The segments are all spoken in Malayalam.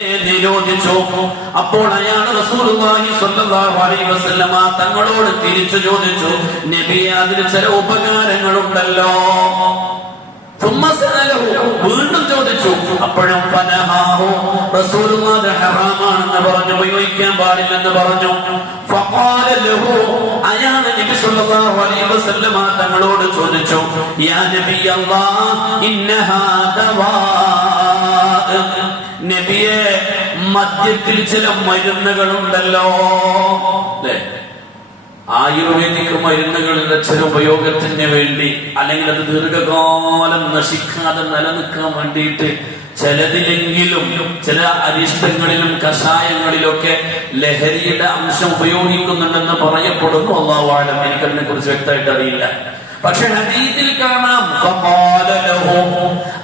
നിരോധിച്ചു. അപ്പോൾ അയാൾ റസൂലുള്ളാഹി സ്വല്ലല്ലാഹു അലൈഹി വസല്ലമ തങ്ങളോട് തിരിച്ചു ചോദിച്ചു, നബിയെ, അതിന് ചില ഉപകാരങ്ങളുണ്ടല്ലോ. വീണ്ടും ചോദിച്ചു. അപ്പോഴും റസൂലുള്ളാഹി ഹറാമാണെന്ന് പറഞ്ഞു, ഉപയോഗിക്കാൻ പാടില്ലെന്ന് പറഞ്ഞു. അയാൾ നബി സല്ലല്ലാഹു അലൈഹി വസല്ലമ തങ്ങളോട് ചോദിച്ചു, യാ നബിയല്ലാഹ്, ഇന്നഹാ ദവാ. നബിയെ, മദ്യത്തിൽ ചില മരുന്നുകളുണ്ടല്ലോ, അല്ലെ? ആയുർവേദിക് മരുന്നുകളുടെ ചില ഉപയോഗത്തിന് വേണ്ടി, അല്ലെങ്കിൽ അത് ദീർഘകാലം നശിക്കാതെ നിലനിൽക്കാൻ വേണ്ടിയിട്ട് ചിലതിലെങ്കിലും ചില അരിഷ്ടങ്ങളിലും കഷായങ്ങളിലൊക്കെ ലഹരിയുടെ അംശം ഉപയോഗിക്കുന്നുണ്ടെന്ന് പറയപ്പെടുന്നു. അല്ലാഹു അഅലം, എനിക്കതിനെ കുറിച്ച് വ്യക്തമായിട്ട് അറിയില്ല. പക്ഷെ ഹദീസിൽ കാണാം,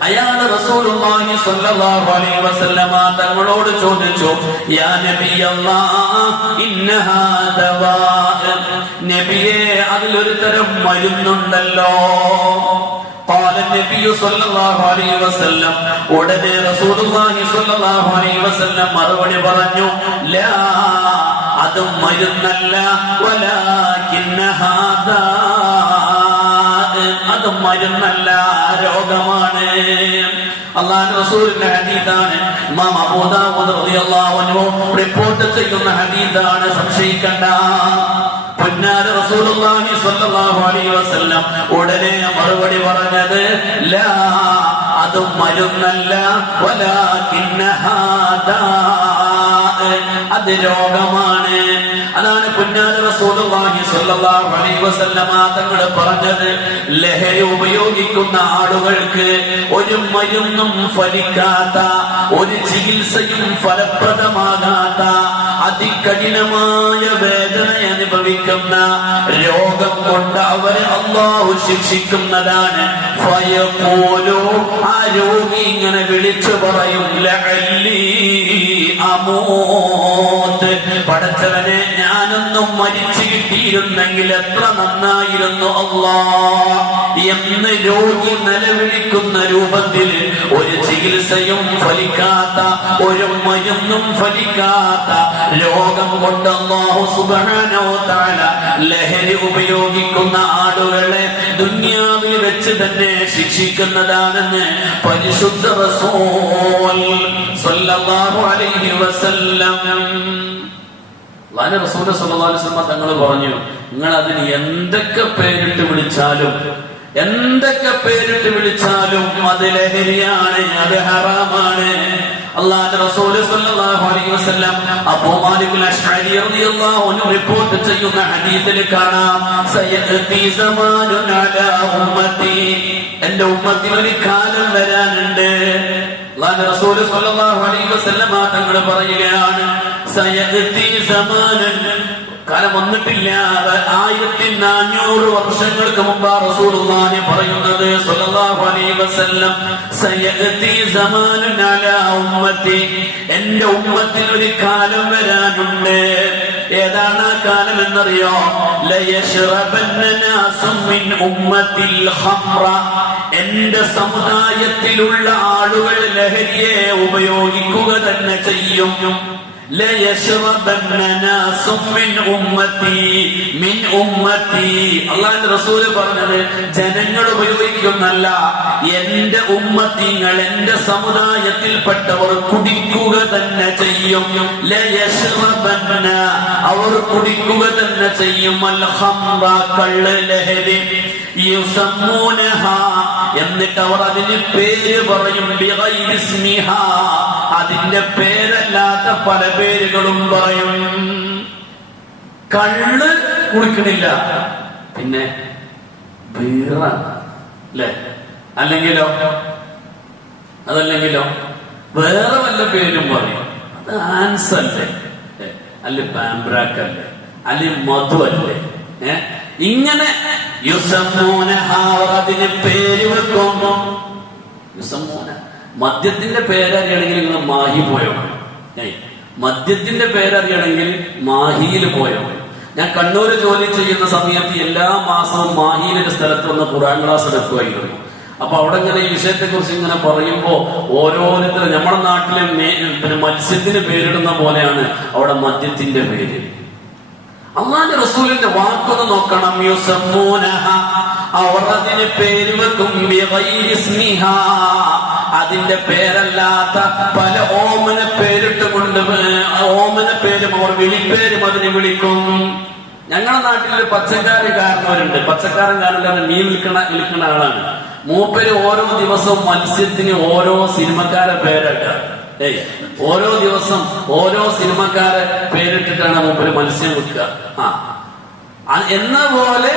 അയാൾ റസൂലുള്ളാഹി സ്വല്ലല്ലാഹു അലൈഹി വസല്ലമ തങ്ങളോട് ചോദിച്ചു, യാ നബിയല്ലാഹ്, ഇന്നഹാ ദവാ. നബിയെ, അതിലൊരു തരം മരുന്നുണ്ടല്ലോ. ഖാല നബിയു സ്വല്ലല്ലാഹു അലൈഹി വസല്ലം, ഉടനെ റസൂലുള്ളാഹി സ്വല്ലല്ലാഹു അലൈഹി വസല്ലം മറുപടി പറഞ്ഞു, ലാ, അത് മരുന്നല്ല, വലാകിന്നഹാ ദാ, അത് മരുന്നല്ല, രോഗമാണ്. അല്ലാഹുവിന്റെ റസൂലിന്റെ ഹദീസാണ്. ഇമാം അബൂ ദാവൂദ് റളിയല്ലാഹു അൻഹു റിപ്പോർട്ട് ചെയ്യുന്ന ഹദീസാണ്, സംശയിക്കണ്ട. പുന്നാര റസൂലുള്ളാഹി സ്വല്ലല്ലാഹു അലൈഹി വസല്ലം ഉടനെ മറുപടി പറഞ്ഞത്, ലാ, അത് മരുന്നല്ല, വലാകിന്നഹാ ദാ, അത് രോഗമാണ്. അതാണ് പുന്നാര റസൂലുള്ളാഹി സ്വല്ലല്ലാഹു അലൈഹി വസല്ലമ തങ്ങൾ പറഞ്ഞത്. ലഹരി ഉപയോഗിക്കുന്ന ആളുകൾക്ക് ഒരു മരുന്നും ഫലിക്കാത്ത, ഒരു ചികിത്സയും ഫലപ്രദമാകാത്ത, അതികഠിനമായ വേദന അനുഭവിക്കുന്ന രോഗം കൊണ്ട് അവരെ അല്ലാഹു ശിക്ഷിക്കുന്നതാണ്. ഫയഖൂലു, ആ രോഗി ഇങ്ങനെ വിളിച്ചു പറയും, ലഅല്ലി അമൂത്, പടച്ചവനെ, ഞാനൊന്നും മരിച്ചു കിട്ടിയിരുന്നെങ്കിൽ എത്ര നന്നായിരുന്നു അല്ലാഹ് എന്ന് രോഗി നിലവിളിക്കുന്ന രൂപത്തിൽ ഒരു ചികിത്സയും ഫലിക്കാത്ത, ഒരു മരുന്നും ഫലിക്കാത്ത രോഗം കൊണ്ട് അല്ലാഹു സുബ്ഹാനഹു വ തആല ലഹരി ഉപയോഗിക്കുന്ന ആളുകളെ ദുനിയാവിൽ വെച്ച് തന്നെ ശിക്ഷിക്കുന്നതാണെന്ന് പരിശുദ്ധ റസൂൽ സ്വല്ലല്ലാഹു അലൈഹി വസല്ലം. റസൂൽ സ്വല്ലല്ലാഹു അലൈഹി വസല്ലം തങ്ങൾ പറഞ്ഞു, നിങ്ങൾ അതിന് എന്തൊക്കെ പേരിട്ട് വിളിച്ചാലും, എന്തൊക്കെ പേരിട്ട് വിളിച്ചാലും അത് ലഹരിയാണ്, അത് ഹറാമാണ്. അല്ലാഹുവിന്റെ റസൂൽ സ്വല്ലല്ലാഹു അലൈഹി വസല്ലം അബൂ മാലിക് അശ്അരി റളിയല്ലാഹു അൻഹു റിപ്പോർട്ട് ചെയ്യുന്ന ഹദീസിൽ കാണാം, സയഅതി സമാനുൻ അലാ ഉമ്മത്തി, എന്റെ ഉമ്മത്തിൽ ഒരു കാലം വരാനുണ്ട്. അല്ലാഹുവിന്റെ റസൂൽ സ്വല്ലല്ലാഹു അലൈഹി വസല്ലം തങ്ങൾ പറയുകയാണ്, സയഅതി സമാനുൻ, കാലം വന്നിട്ടില്ല, 1400 വർഷങ്ങൾക്ക് മുമ്പ് റസൂലുള്ളാഹി പറയുന്നത് സ്വല്ലല്ലാഹു അലൈഹി വസല്ലം, സയഅതി സമാനുൻ അലാ ഉമ്മത്തി, എന്റെ ഉമ്മത്തിൽ ഒരു കാലം വരാനുണ്ട്. ഏതാണ് ആ കാലം എന്നറിയോ? ലയശ്റബന്ന നാസും മിൻ ഉമ്മത്തിൽ ഖംറ, എന്റെ സമുദായത്തിലുള്ള ആളുകൾ ലഹരിയെ ഉപയോഗിക്കുക തന്നെ ചെയ്യും. അള്ളാഹുവിന്റെ റസൂല് പറഞ്ഞത് ജനങ്ങൾ ഉപയോഗിക്കുന്നല്ല, എന്റെ ഉമ്മത്തിങ്ങൾ, എന്റെ സമുദായത്തിൽപ്പെട്ടവർ കുടിക്കുക തന്നെ ചെയ്യും. അവർ കുടിക്കുക തന്നെ ചെയ്യും. കള്ള്, ലഹരി. എന്നിട്ട് അവർ അതിന് പേര് പറയും, അതിന്റെ പേരല്ലാത്ത പല പേരുകളും പറയും. കള്ള് കുടിക്കണില്ല, പിന്നെ ബീറ, അല്ലെ? അല്ലെങ്കിലോ വേറെ വല്ല പേരും പറയും. അത് ആൻസ് അല്ലേ, അല്ലെ പാംബ്രാക്ക് അല്ലേ, അല്ലെ മധു അല്ലേ? ഇങ്ങനെ അതിന് പേര് വെക്കും. മദ്യത്തിന്റെ പേരറിയണമെങ്കിൽ നിങ്ങൾ മാഹി പോയോ? മദ്യത്തിന്റെ പേരറിയണമെങ്കിൽ മാഹിയിൽ പോയോ? ഞാൻ കണ്ണൂര് ജോലി ചെയ്യുന്ന സമയത്ത് എല്ലാ മാസവും മാഹിയിലൊരു സ്ഥലത്ത് വന്ന് ഖുർആൻ ക്ലാസ് എടുക്കുമായിരുന്നു. അപ്പൊ അവിടെ ഇങ്ങനെ ഈ വിഷയത്തെ കുറിച്ച് ഇങ്ങനെ പറയുമ്പോ ഓരോരുത്തരും നമ്മുടെ നാട്ടിലെ പിന്നെ മത്സ്യത്തിന് പേരിടുന്ന പോലെയാണ് അവിടെ മദ്യത്തിന്റെ പേര്. അള്ളാന്റെ റസൂലിന്റെ വാക്കൊന്ന് നോക്കണം. അവർ അതിന് പേര് വെക്കും അതിന്റെ പേരല്ലാത്ത പല ഓമന പേരിട്ടുകൊണ്ട് ഓമന പേരും അവർ വിളിപ്പേരും അതിന് വിളിക്കും. ഞങ്ങളുടെ നാട്ടിൽ പച്ചക്കാരക്കാരനവരുണ്ട്. പച്ചക്കാരൻകാരൻ മീൻ വിൽക്കുന്ന ആളാണ്. മൂപ്പര് ഓരോ ദിവസവും മത്സ്യത്തിന് ഓരോ സിനിമക്കാരെ പേരിട്ടാണ്. ഓരോ ദിവസം ഓരോ സിനിമക്കാരെ പേരിട്ടിട്ടാണ് മൂപ്പര് മത്സ്യം വിൽക്കുക. എന്ന പോലെ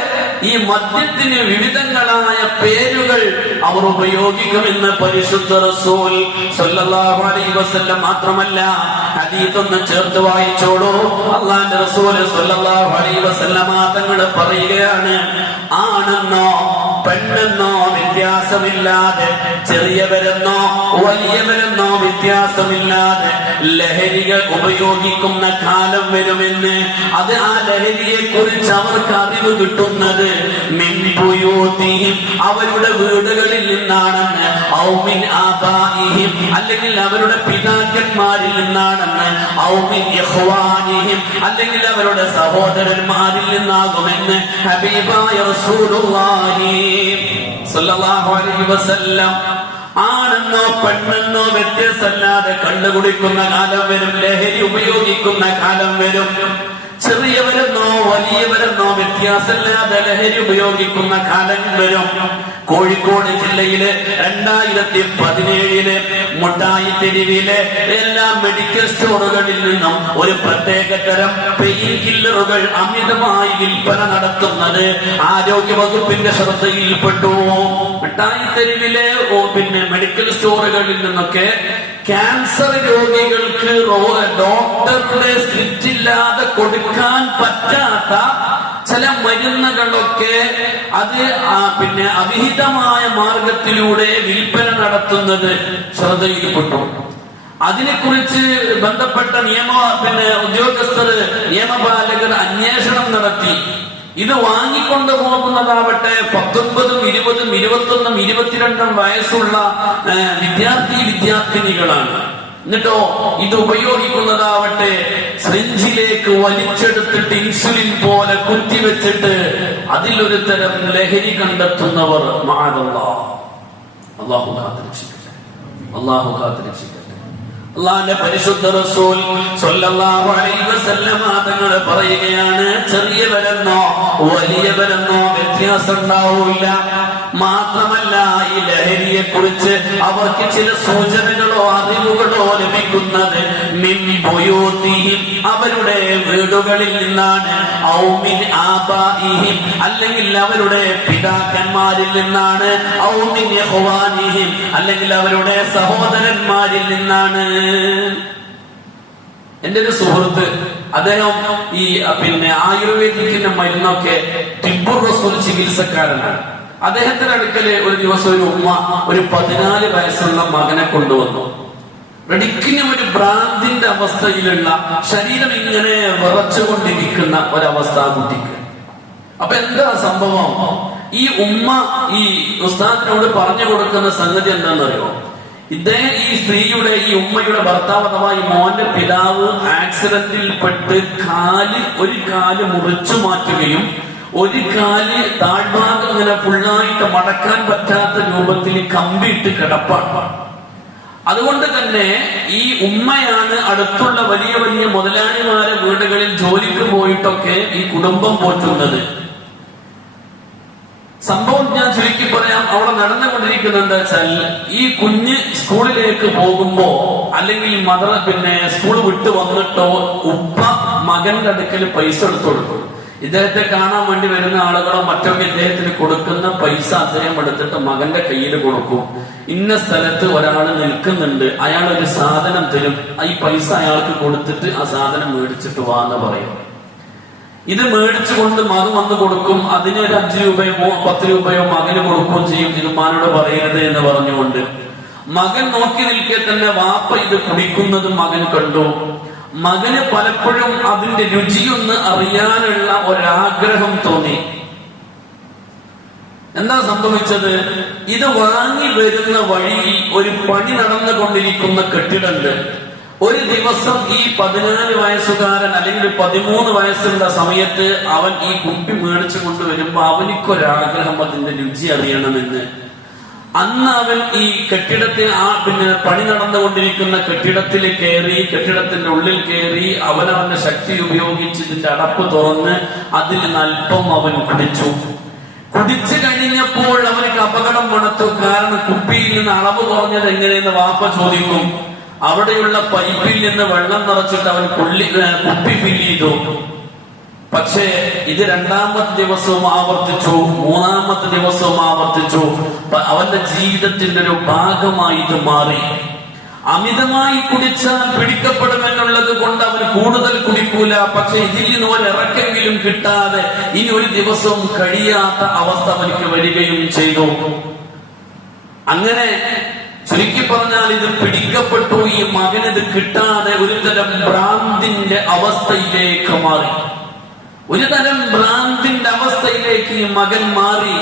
ഈ മദ്യത്തിന് വിവിധങ്ങളായ പേരുകൾ അവർ ഉപയോഗിക്കുമെന്ന് പരിശുദ്ധ റസൂൽ സ്വല്ലല്ലാഹു അലൈഹി വസല്ലം. മാത്രമല്ല, ഹദീസ് ഒന്ന് ചേർത്ത് വായിച്ചോളൂ. അല്ലാഹുവിന്റെ റസൂൽ സ്വല്ലല്ലാഹു അലൈഹി വസല്ലം തങ്ങൾ പറയുകയാണ്, ആണെന്നോ പെണ്ണെന്നോ വ്യത്യാസമില്ലാതെ, ചെറിയവരെന്നോ വലിയവരെന്നോ വ്യത്യാസമില്ലാതെ ലഹരികൾ ഉപയോഗിക്കുന്ന കാലം വരുമെന്ന്. അത് ആ ലഹരിയെ കുറിച്ച് അവർക്ക് അറിവ് കിട്ടുന്നത് അവരുടെ വീടുകളിൽ നിന്നാണെന്ന്, ഔ മിൻ ആബാഇഹിം അല്ലെങ്കിൽ അവരുടെ പിതാക്കന്മാരിൽ നിന്നാണെന്ന്, ഔ മിൻ ഇഖ്വാനിഹിം അല്ലെങ്കിൽ അവരുടെ സഹോദരന്മാരിൽ നിന്നാകുമെന്ന് ഹബീബായ റസൂലുള്ളാഹി സ്വല്ലല്ലാഹു അലൈഹി വസല്ലം. ആണെന്നോ പെണ്ണെന്നോ വ്യത്യാസമല്ലാതെ കണ്ടുകുടിക്കുന്ന കാലം വരും, ലഹരി ഉപയോഗിക്കുന്ന കാലം വരും. ചെറിയവരെന്നോ വലിയവരെന്നോ വ്യത്യാസമില്ലാതെ ലഹരി ഉപയോഗിക്കുന്ന കാലം വരും. കോഴിക്കോട് ജില്ലയിലെ 2017 മുട്ടായി തെരുവിലെ എല്ലാ മെഡിക്കൽ സ്റ്റോറുകളിൽ നിന്നും ഒരു പ്രത്യേക തരം പെയിൻ കില്ലറുകൾ അമിതമായി വിൽപ്പന നടത്തുന്നത് ആരോഗ്യ വകുപ്പിന്റെ ശ്രദ്ധയിൽപ്പെട്ടു. മിഠായി തെരുവിലെ മെഡിക്കൽ സ്റ്റോറുകളിൽ നിന്നൊക്കെ ക്യാൻസർ രോഗികൾക്ക് ഡോക്ടറുടെ സ്ക്രിപ്റ്റ് ഇല്ലാതെ കൊടുക്കാൻ പറ്റാത്ത ചില മരുന്നുകളൊക്കെ അത് അവിഹിതമായ മാർഗത്തിലൂടെ വിൽപ്പന നടത്തുന്നത് ശ്രദ്ധയിൽപ്പെട്ടു. അതിനെക്കുറിച്ച് ബന്ധപ്പെട്ട ഉദ്യോഗസ്ഥർ നിയമപാലകർ അന്വേഷണം നടത്തി. ഇത് വാങ്ങിക്കൊണ്ടു പോകുന്നതാവട്ടെ 19, 20, 21, 22 വയസ്സുള്ള വിദ്യാർത്ഥിനികളാണ്. എന്നിട്ടോ ഇത് ഉപയോഗിക്കുന്നതാവട്ടെ സിറിഞ്ചിലേക്ക് വലിച്ചെടുത്തിട്ട് ഇൻസുലിൻ പോലെ കുത്തിവെച്ചിട്ട് അതിലൊരു തരം ലഹരി കണ്ടെത്തുന്നവർ. അല്ലാഹു കാത്തിരക്ഷിക്കട്ടെ, അല്ലാഹു കാത്തിരക്ഷിക്കട്ടെ. അല്ലാഹുവിന്റെ പരിശുദ്ധ റസൂൽ സ്വല്ലല്ലാഹു അലൈഹി വസല്ലം തങ്ങൾ പറയുകയാണ്, ചെറിയവരെന്നോ വലിയവരെന്നോ വ്യത്യാസം ഉണ്ടാവില്ല. മാത്രമല്ല, ഈ ലഹരിയെ കുറിച്ച് അവർക്ക് ചില സൂചനകളോ അറിവുകളോ ലഭിക്കുന്നത് മിൻ ബുയൂതിഹിം അവരുടെ വീടുകളിൽ നിന്നാണ്, ഔ മിൻ ആബാഇഹിം അല്ലെങ്കിൽ അവരുടെ പിതാക്കന്മാരിൽ നിന്നാണ്, ഔ മിൻ ഇഖ്വാനിഹിം അല്ലെങ്കിൽ അവരുടെ സഹോദരന്മാരിൽ നിന്നാണ്. എന്റെ ഒരു സുഹൃത്ത്, അദ്ദേഹം ഈ ആയുർവേദിക്കിന്റെ മരുന്നൊക്കെ തിബ്ബുർ റസൂൽ ചികിത്സക്കാരനാണ്. അദ്ദേഹത്തിന്റെ അടുക്കല് ഒരു ദിവസം ഒരു ഉമ്മ ഒരു 14 വയസ്സുള്ള മകനെ കൊണ്ടുവന്നു. റെഡിക്കിനും ഒരു ഭ്രാന്തിന്റെ അവസ്ഥയിലുള്ള ശരീരം ഇങ്ങനെ വിറച്ചുകൊണ്ടിരിക്കുന്ന ഒരവസ്ഥ കുട്ടിക്ക്. അപ്പൊ എന്താ സംഭവം? ഈ ഉമ്മ ഈ ഉസ്താദിനോട് പറഞ്ഞു കൊടുക്കുന്ന സംഗതി എന്താണെന്നറിയോ? ഇദ്ദേഹം ഈ സ്ത്രീയുടെ ഈ ഉമ്മയുടെ ഭർത്താവ് അഥവാ ഈ മോന്റെ പിതാവ് ആക്സിഡന്റിൽപ്പെട്ട് ഒരു കാല് മുറിച്ചു മാറ്റുകയും ഒരു കാല് താഴ്ഭാഗം ഇങ്ങനെ ഫുള്ളായിട്ട് മടക്കാൻ പറ്റാത്ത രൂപത്തിൽ കമ്പിയിട്ട് കിടപ്പാണ്. അതുകൊണ്ട് തന്നെ ഈ ഉമ്മയാണ് അടുത്തുള്ള വലിയ വലിയ മുതലാളിമാരെ വീടുകളിൽ ജോലിക്ക് പോയിട്ടൊക്കെ ഈ കുടുംബം പോറ്റുന്നത്. സംഭവം ഞാൻ ചുരുക്കി പറയാം. അവിടെ നടന്നുകൊണ്ടിരിക്കുന്നത് എന്താ വെച്ചാൽ, ഈ കുഞ്ഞ് സ്കൂളിലേക്ക് പോകുമ്പോ അല്ലെങ്കിൽ സ്കൂൾ വിട്ട് വന്നിട്ടോ ഉപ്പ മകന്റെ അടുക്കൽ പൈസ എടുത്തു കൊടുക്കും. ഇദ്ദേഹത്തെ കാണാൻ വേണ്ടി വരുന്ന ആളുകളോ മറ്റൊക്കെ ഇദ്ദേഹത്തിന് കൊടുക്കുന്ന പൈസ അദ്ദേഹം എടുത്തിട്ട് മകന്റെ കയ്യിൽ കൊടുക്കും. ഇന്ന സ്ഥലത്ത് ഒരാൾ നിൽക്കുന്നുണ്ട്, അയാൾ ഒരു സാധനം തരും, ഈ പൈസ അയാൾക്ക് കൊടുത്തിട്ട് ആ സാധനം മേടിച്ചിട്ട് വാന്ന് പറയും. ഇത് മേടിച്ചുകൊണ്ട് മകൻ വന്ന് കൊടുക്കും. അതിന് ഒരു 5 രൂപയോ 10 രൂപയോ മകന് കൊടുക്കുകയും ചെയ്യും. ഇത് ഉമ്മാനോട് പറയരുത് എന്ന് പറഞ്ഞുകൊണ്ട് മകൻ നോക്കി നിൽക്കെ തന്നെ വാപ്പ ഇത് കുടിക്കുന്നതും മകൻ കണ്ടു. മകന് പലപ്പോഴും അതിന്റെ രുചിയൊന്ന് അറിയാനുള്ള ഒരാഗ്രഹം തോന്നി. എന്താ സംഭവിച്ചത്? ഇത് വാങ്ങി വരുന്ന വഴിയിൽ ഒരു പണി നടന്നുകൊണ്ടിരിക്കുന്ന കെട്ടിടമുണ്ട്. ഒരു ദിവസം ഈ 14 വയസ്സുകാരൻ അല്ലെങ്കിൽ 13 വയസ്സുള്ള സമയത്ത് അവൻ ഈ കുപ്പി മേടിച്ചു കൊണ്ടുവരുമ്പോ അവനിക്കൊരാഗ്രഹം അതിന്റെ രുചി അറിയണമെന്ന്. അന്ന് അവൻ ഈ കെട്ടിടത്തിൽ പണി നടന്നുകൊണ്ടിരിക്കുന്ന കെട്ടിടത്തിൽ കയറി, കെട്ടിടത്തിന്റെ ഉള്ളിൽ കയറി അവനവന്റെ ശക്തി ഉപയോഗിച്ച് ഇതിന്റെ അടപ്പ് തുറന്ന് അതിൽ അല്പം അവൻ കുടിച്ചു കഴിഞ്ഞപ്പോൾ അവനക്ക് അപകടം മണത്തു. കാരണം കുപ്പിയിൽ നിന്ന് അളവ് കുറഞ്ഞത് എങ്ങനെയെന്ന് വാപ്പ ചോദിക്കും. അവിടെയുള്ള പൈപ്പിൽ നിന്ന് വെള്ളം നിറച്ചിട്ട് അവൻ കുപ്പി ഫില്ല് ചെയ്തു. പക്ഷേ ഇത് 2-ാമത്തെ ദിവസവും ആവർത്തിച്ചു, 3-ാമത്തെ ദിവസവും ആവർത്തിച്ചു. അവന്റെ ജീവിതത്തിന്റെ ഒരു ഭാഗമായി ഇത് മാറി. അമിതമായി കുടിച്ചാൽ പിടിക്കപ്പെടുമെന്നുള്ളത് കൊണ്ട് അവന് കൂടുതൽ കുടിക്കൂല. പക്ഷെ ഇതിൽ നിന്ന് ഒരിറക്കെങ്കിലും കിട്ടാതെ ഇനി ഒരു ദിവസവും കഴിയാത്ത അവസ്ഥ അവർക്ക് വരികയും ചെയ്തു. അങ്ങനെ ചുരുക്കി പറഞ്ഞാൽ ഇത് പിടിക്കപ്പെട്ടു. ഈ മകനിത് കിട്ടാതെ ഒരുതരം ഭ്രാന്തിന്റെ അവസ്ഥയിലേക്ക് മാറി. ഒരുതരം ഭ്രാന്തിന്റെ അവസ്ഥയിലേക്ക് ഈ മകൻ മാറി.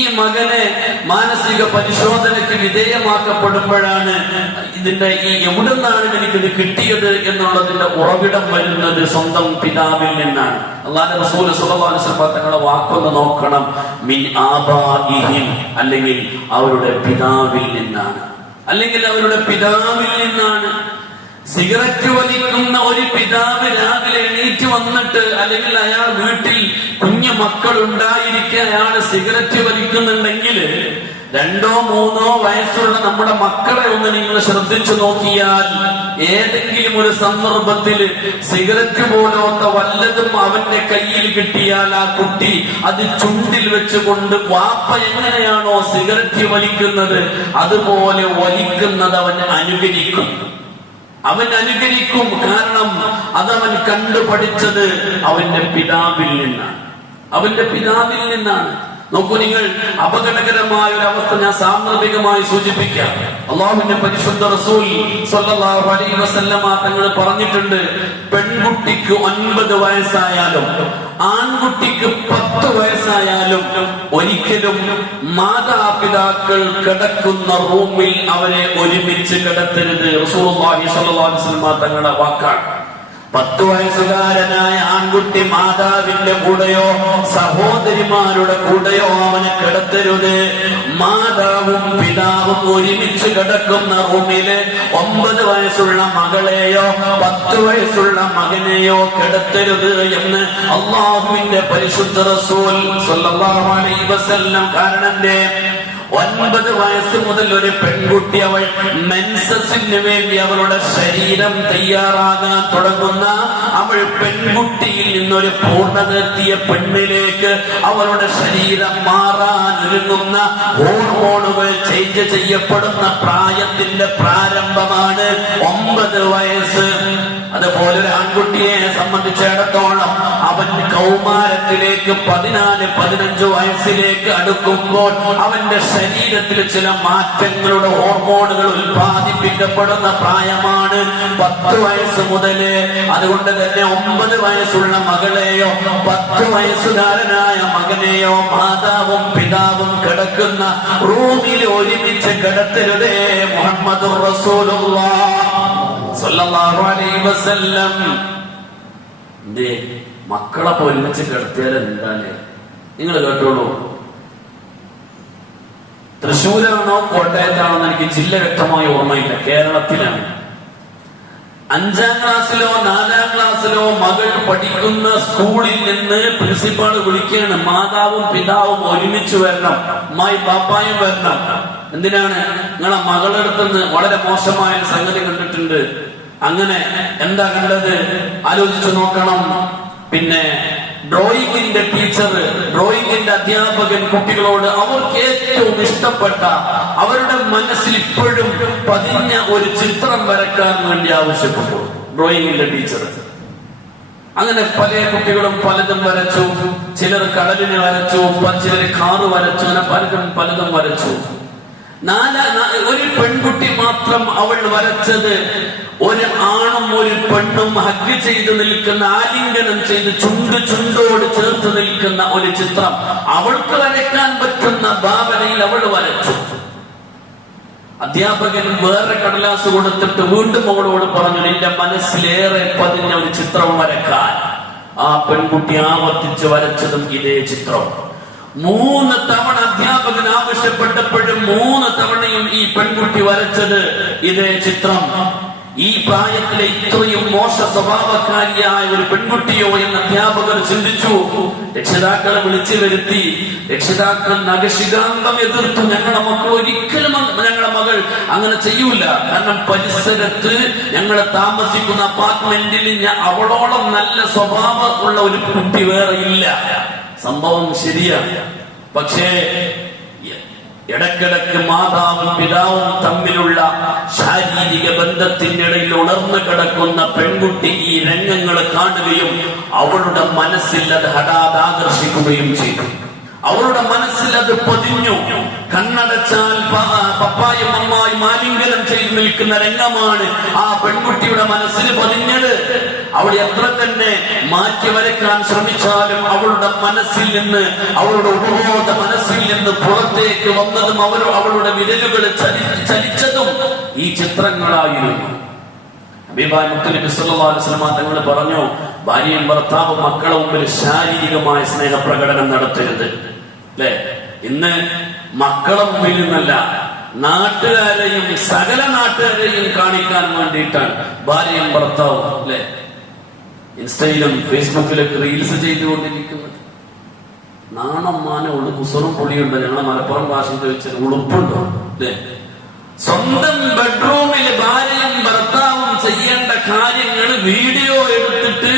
ഈ മകനെ മാനസിക പരിശോധനയ്ക്ക് വിധേയമാക്കപ്പെടുമ്പോഴാണ് ഇതിന്റെ എവിടെ നിന്നാണ് എനിക്കിത് കിട്ടിയത് എന്നുള്ളതിന്റെ ഉറവിടം വരുന്നത് സ്വന്തം പിതാവിൽ നിന്നാണ്. അല്ലാഹുവിന്റെ റസൂൽ സ്വല്ലല്ലാഹു അലൈഹി വസല്ലം തങ്ങളുടെ വാക്കൊന്ന് നോക്കണം. മിൻ ആബാഇഹിം, അല്ലെങ്കിൽ അവരുടെ പിതാവിൽ നിന്നാണ്, അല്ലെങ്കിൽ അവരുടെ പിതാവിൽ നിന്നാണ്. സിഗരറ്റ് വലിക്കുന്ന ഒരു പിതാവ് രാവിലെ എണീറ്റ് വന്നിട്ട്, അല്ലെങ്കിൽ അയാൾ വീട്ടിൽ കുഞ്ഞു മക്കൾ ഉണ്ടായിരിക്കെ അയാൾ സിഗരറ്റ് വലിക്കുന്നുണ്ടെങ്കിൽ 2-3 വയസ്സുള്ള നമ്മുടെ മക്കളെ ഒന്ന് നിങ്ങൾ ശ്രദ്ധിച്ചു നോക്കിയാൽ ഏതെങ്കിലും ഒരു സന്ദർഭത്തിൽ സിഗരറ്റ് പോലത്തെ വല്ലതും അവന്റെ കയ്യിൽ കിട്ടിയാൽ ആ കുട്ടി അത് ചുണ്ടിൽ വെച്ചുകൊണ്ട് വാപ്പ എങ്ങനെയാണോ സിഗരറ്റ് വലിക്കുന്നത് അതുപോലെ വലിക്കുന്നത് അവൻ അനുകരിക്കും. കാരണം അതവൻ കണ്ടുപഠിച്ചത് അവന്റെ പിതാവിൽ നിന്നാണ്. നോക്കൂ നിങ്ങൾ, അപകടകരമായ ഒരു അവസ്ഥ ഞാൻ സാന്ദർഭികമായി സൂചിപ്പിക്കാം. അല്ലാഹുവിന്റെ പരിശുദ്ധ റസൂൽ സ്വല്ലല്ലാഹു അലൈഹി വസല്ലമ തങ്ങൾ പറഞ്ഞിട്ടുണ്ട്, പെൺകുട്ടിക്ക് 9 വയസ്സായാലും ആൺകുട്ടിക്ക് 10 വയസ്സായാലും ഒരിക്കലും മാതാപിതാക്കൾ കിടക്കുന്ന റൂമിൽ അവരെ ഒരുമിച്ച് കിടത്തരുത്. റസൂലുള്ളാഹി സ്വല്ലല്ലാഹു അലൈഹി വസല്ലമ തങ്ങളുടെ വാക്കാണ്. 10 വയസ്സുകാരനായ ആൺകുട്ടി മാതാവിന്റെ കൂടെയോ സഹോദരിമാരുടെ കൂടെയോ അവനെ കിടത്തരുത്. മാതാവും പിതാവും ഒരുമിച്ച് കിടക്കുന്ന റൂമില് 9 വയസ്സുള്ള മകളെയോ 10 വയസ്സുള്ള മകനെയോ കിടത്തരുത് എന്ന് അല്ലാഹുവിന്റെ പരിശുദ്ധ റസൂൽ സ്വല്ലല്ലാഹു അലൈഹി വസല്ലം. കാരണം 9 വയസ്സ് മുതൽ ഒരു പെൺകുട്ടി അവൾ മെൻസസിന് വേണ്ടി അവളുടെ ശരീരം തയ്യാറാകാൻ തുടങ്ങുന്ന, അവൾ പെൺകുട്ടിയിൽ നിന്നൊരു പൂർണ്ണതെത്തിയ പെണ്ണിലേക്ക് അവളുടെ ശരീരം മാറാൻ ഒരുങ്ങുന്ന, ഹോർമോണുകൾ ചേഞ്ച് ചെയ്യപ്പെടുന്ന പ്രായത്തിന്റെ പ്രാരംഭമാണ് 9 വയസ്സ്. അതുപോലെ ഒരു ആൺകുട്ടിയെ സംബന്ധിച്ചിടത്തോളം അവൻ കൗമാരത്തിലേക്ക് 14-15 വയസ്സിലേക്ക് അടുക്കുമ്പോൾ അവന്റെ ശരീരത്തിൽ ചില മാറ്റങ്ങളുടെ ഹോർമോണുകൾ ഉൽപ്പാദിപ്പിക്കപ്പെടുന്ന പ്രായമാണ് 10 വയസ്സ് മുതല്. അതുകൊണ്ട് തന്നെ 9 വയസ്സുള്ള മകളെയോ 10 വയസ്സുകാരനായ മകനെയോ മാതാവും പിതാവും കിടക്കുന്ന റൂമിൽ ഒരുമിച്ച് കിടത്തരുതേ. മുഹമ്മദുർ റസൂലുള്ളാഹ് സ്വല്ലല്ലാഹു അലൈഹി വസല്ലം. മക്കളെ ഒരുമിച്ച് കിടത്തിയാൽ എന്താണ്? നിങ്ങൾ കേട്ടോളൂ. തൃശ്ശൂരാണോ കോട്ടയത്താണോ എനിക്ക് ജില്ല വ്യക്തമായി ഓർമ്മയില്ല, കേരളത്തിലാണ്. 5-ാം ക്ലാസ്സിലോ 4-ാം ക്ലാസ്സിലോ മകൾ പഠിക്കുന്ന സ്കൂളിൽ നിന്ന് പ്രിൻസിപ്പാള് വിളിക്കുകയാണ്, മാതാവും പിതാവും ഒരുമിച്ച് വരണം, അമ്മായി പാപ്പായും വരണം. എന്തിനാണ്? നിങ്ങളെ മകളെടുത്തുനിന്ന് വളരെ മോശമായ സംഗതി കണ്ടിട്ടുണ്ട്. അങ്ങനെ എന്താ കണ്ടത് ആലോചിച്ചു നോക്കണം. പിന്നെ ഡ്രോയിങ്ങിന്റെ ടീച്ചർ, ഡ്രോയിങ്ങിന്റെ അധ്യാപകൻ കുട്ടികളോട് അവർക്ക് ഏറ്റവും ഇഷ്ടപ്പെട്ട, അവരുടെ മനസ്സിൽ ഇപ്പോഴും പതിഞ്ഞ ഒരു ചിത്രം വരയ്ക്കാൻ വേണ്ടി ആവശ്യപ്പെട്ടു ഡ്രോയിങ്ങിന്റെ ടീച്ചർ. അങ്ങനെ പല കുട്ടികളും പലതും വരച്ചു. ചിലർ കടലിനെ വരച്ചു, ചിലർ കാറ് വരച്ചു, അങ്ങനെ പലതും വരച്ചു. ഒരു പെൺകുട്ടി മാത്രം അവൾ വരച്ചത് ഒരു ആണും ഒരു പെണ്ണും ഹഗ് ചെയ്ത് നിൽക്കുന്ന, ആലിംഗനം ചെയ്ത് ചുണ്ടോട് ചേർത്ത് നിൽക്കുന്ന ഒരു ചിത്രം അവൾക്ക് വരയ്ക്കാൻ പറ്റുന്ന ഭാവനയിൽ അവൾ വരച്ചു. അധ്യാപകൻ വേറെ കടലാസ് കൊടുത്തിട്ട് വീണ്ടും അവളോട് പറഞ്ഞു, നിന്റെ മനസ്സിലേറെ പതിഞ്ഞ ഒരു ചിത്രം വരക്കാൻ. ആ പെൺകുട്ടി ആവർത്തിച്ച് വരച്ചതും ഇതേ ചിത്രം. 3 തവണ അധ്യാപകൻ ആവശ്യപ്പെട്ടപ്പോഴും 3 തവണയും ഈ പെൺകുട്ടി വരച്ചത് ഇതേ ചിത്രം. ഈ പ്രായത്തിലെ ഇത്രയും മോശ സ്വഭാവക്കാരിയായ ഒരു പെൺകുട്ടിയോ എന്ന് അധ്യാപകർ ചിന്തിച്ചു. രക്ഷിതാക്കളെ വിളിച്ചു വരുത്തി. രക്ഷിതാക്കൾ നഖശികാന്തം എതിർത്തു. ഞങ്ങളുടെ മക്കൾ ഒരിക്കലും, ഞങ്ങളുടെ മകൾ അങ്ങനെ ചെയ്യൂല. കാരണം പരിസരത്ത് ഞങ്ങൾ താമസിക്കുന്ന അപ്പാർട്ട്മെന്റിൽ അവളോളം നല്ല സ്വഭാവമുള്ള ഒരു കുട്ടി വേറെ ഇല്ല. സംഭവം ശരിയാണ്. പക്ഷേ ഇടക്കിടക്ക് മാതാവും പിതാവും തമ്മിലുള്ള ശാരീരിക ബന്ധത്തിനിടയിൽ ഉണർന്നു കിടക്കുന്ന പെൺകുട്ടി ഈ രംഗങ്ങൾ കാണുകയും അവളുടെ മനസ്സിൽ അത് ഹഠാത് ആകർഷിക്കുകയും ചെയ്തു. അവളുടെ മനസ്സിൽ അത് പൊതിഞ്ഞു. കണ്ണടച്ചാൽ പപ്പായും അമ്മായും ആലിംഗനം ചെയ്ത് നിൽക്കുന്ന രംഗമാണ് ആ പെൺകുട്ടിയുടെ മനസ്സിൽ പതിഞ്ഞത്. അവൾ എത്ര തന്നെ മാറ്റി വരയ്ക്കാൻ ശ്രമിച്ചാലും അവളുടെ മനസ്സിൽ നിന്ന്, അവളുടെ ഉപബോധ മനസ്സിൽ നിന്ന് പുറത്തേക്ക് വന്നതും അവളുടെ വിരലുകൾ ചലിച്ചതും ഈ ചിത്രങ്ങളായിരുന്നു. ഹബീബായ മുത്തനബി സല്ലല്ലാഹു അലൈഹി വസല്ലം തങ്ങൾ പറഞ്ഞു, ഭാര്യയും ഭർത്താവും മക്കളെ മുമ്പിൽ ശാരീരികമായ സ്നേഹപ്രകടനം നടത്തരുത്. അല്ലെ? ഇന്ന് മക്കളെ മുമ്പിൽ നിന്നല്ല, നാട്ടുകാരെയും സകല നാട്ടുകാരെയും കാണിക്കാൻ വേണ്ടിയിട്ടാണ് ഭാര്യയും ഭർത്താവും അല്ലെ ഇൻസ്റ്റയിലും ഫേസ്ബുക്കിലൊക്കെ റീൽസ് ചെയ്തുകൊണ്ടിരിക്കുന്നത്. നാണം മാനം ഉള്ളു കുസറും പൊളിയുണ്ട്. ഞങ്ങളെ മലപ്പുറം ഭാഷ ചോദിച്ചാൽ ഉളുപ്പുണ്ടോ? അല്ലെ? സ്വന്തം ബെഡ്റൂമിൽ ഭാര്യയും ഭർത്താവും ചെയ്യേണ്ട കാര്യങ്ങൾ വീഡിയോ എടുത്തിട്ട്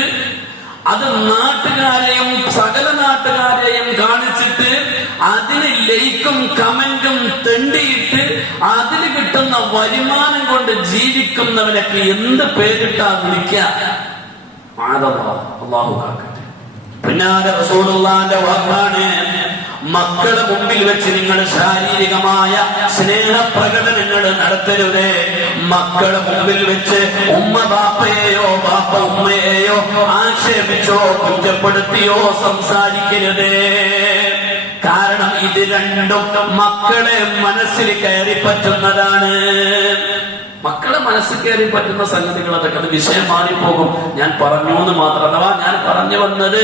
അത് നാട്ടുകാരെയും സകല നാട്ടുകാരെയും കാണിച്ചിട്ട് അതിന് ലൈക്കും കമന്റും തെണ്ടിയിട്ട് അതിന് കിട്ടുന്ന വരുമാനം കൊണ്ട് ജീവിക്കുന്നവനൊക്കെ എന്ത് പേരിട്ടാ വിളിക്കുക? അല്ലാഹു കാക്കട്ടെ. പിന്നാലെ റസൂലുള്ളാഹിന്റെ വാക്കാണ്, മക്കളുടെ മുമ്പിൽ വെച്ച് നിങ്ങൾ ശാരീരികമായ സ്നേഹപ്രകടനങ്ങൾ നടത്തരുതേ. മക്കളുടെ മുമ്പിൽ വെച്ച് ഉമ്മ ബാപ്പയെയോ ബാപ്പ ഉമ്മയെയോ ആക്ഷേപിച്ചോ കുറ്റപ്പെടുത്തിയോ സംസാരിക്കരുതേ. കാരണം ഇത് രണ്ടും മക്കളെ മനസ്സിൽ കയറി പറ്റുന്നതാണ്. മക്കളെ മനസ്സിൽ കയറി പറ്റുന്ന സംഗതികൾ അതൊക്കെ, അത് വിഷയം മാറിപ്പോകും. ഞാൻ പറഞ്ഞു എന്ന് മാത്രം. അഥവാ ഞാൻ പറഞ്ഞു വന്നത്,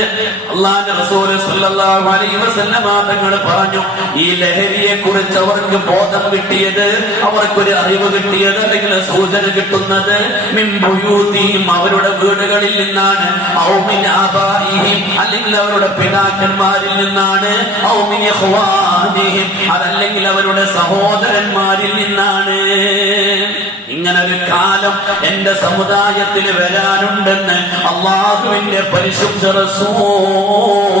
അല്ലാഹുവിന്റെ റസൂൽ സല്ലല്ലാഹു അലൈഹി വസല്ലം തങ്ങൾ പറഞ്ഞു, ഈ ലഹരിയെ കുറിച്ച് അവർക്ക് ബോധം കിട്ടിയത്, അവർക്കൊരു അറിവ് കിട്ടിയത്, അല്ലെങ്കിൽ സൂചന കിട്ടുന്നത് മിൻ ബുയൂതിഹിം, അവരുടെ വീടുകളിൽ നിന്നാണ്, ഔ മിൻ ആബാഇഹിം, അല്ലെങ്കിൽ അവരുടെ പിതാക്കന്മാരിൽ നിന്നാണ്, ഔ മിൻ ഇഖ്വാനിഹിം, അതല്ലെങ്കിൽ അവരുടെ സഹോദരന്മാരിൽ നിന്നാണ്. ഇങ്ങനൊരു കാലം എന്റെ സമുദായത്തിൽ വരാനുണ്ടെന്ന് അല്ലാഹുവിന്റെ പരിശുദ്ധ റസൂൽ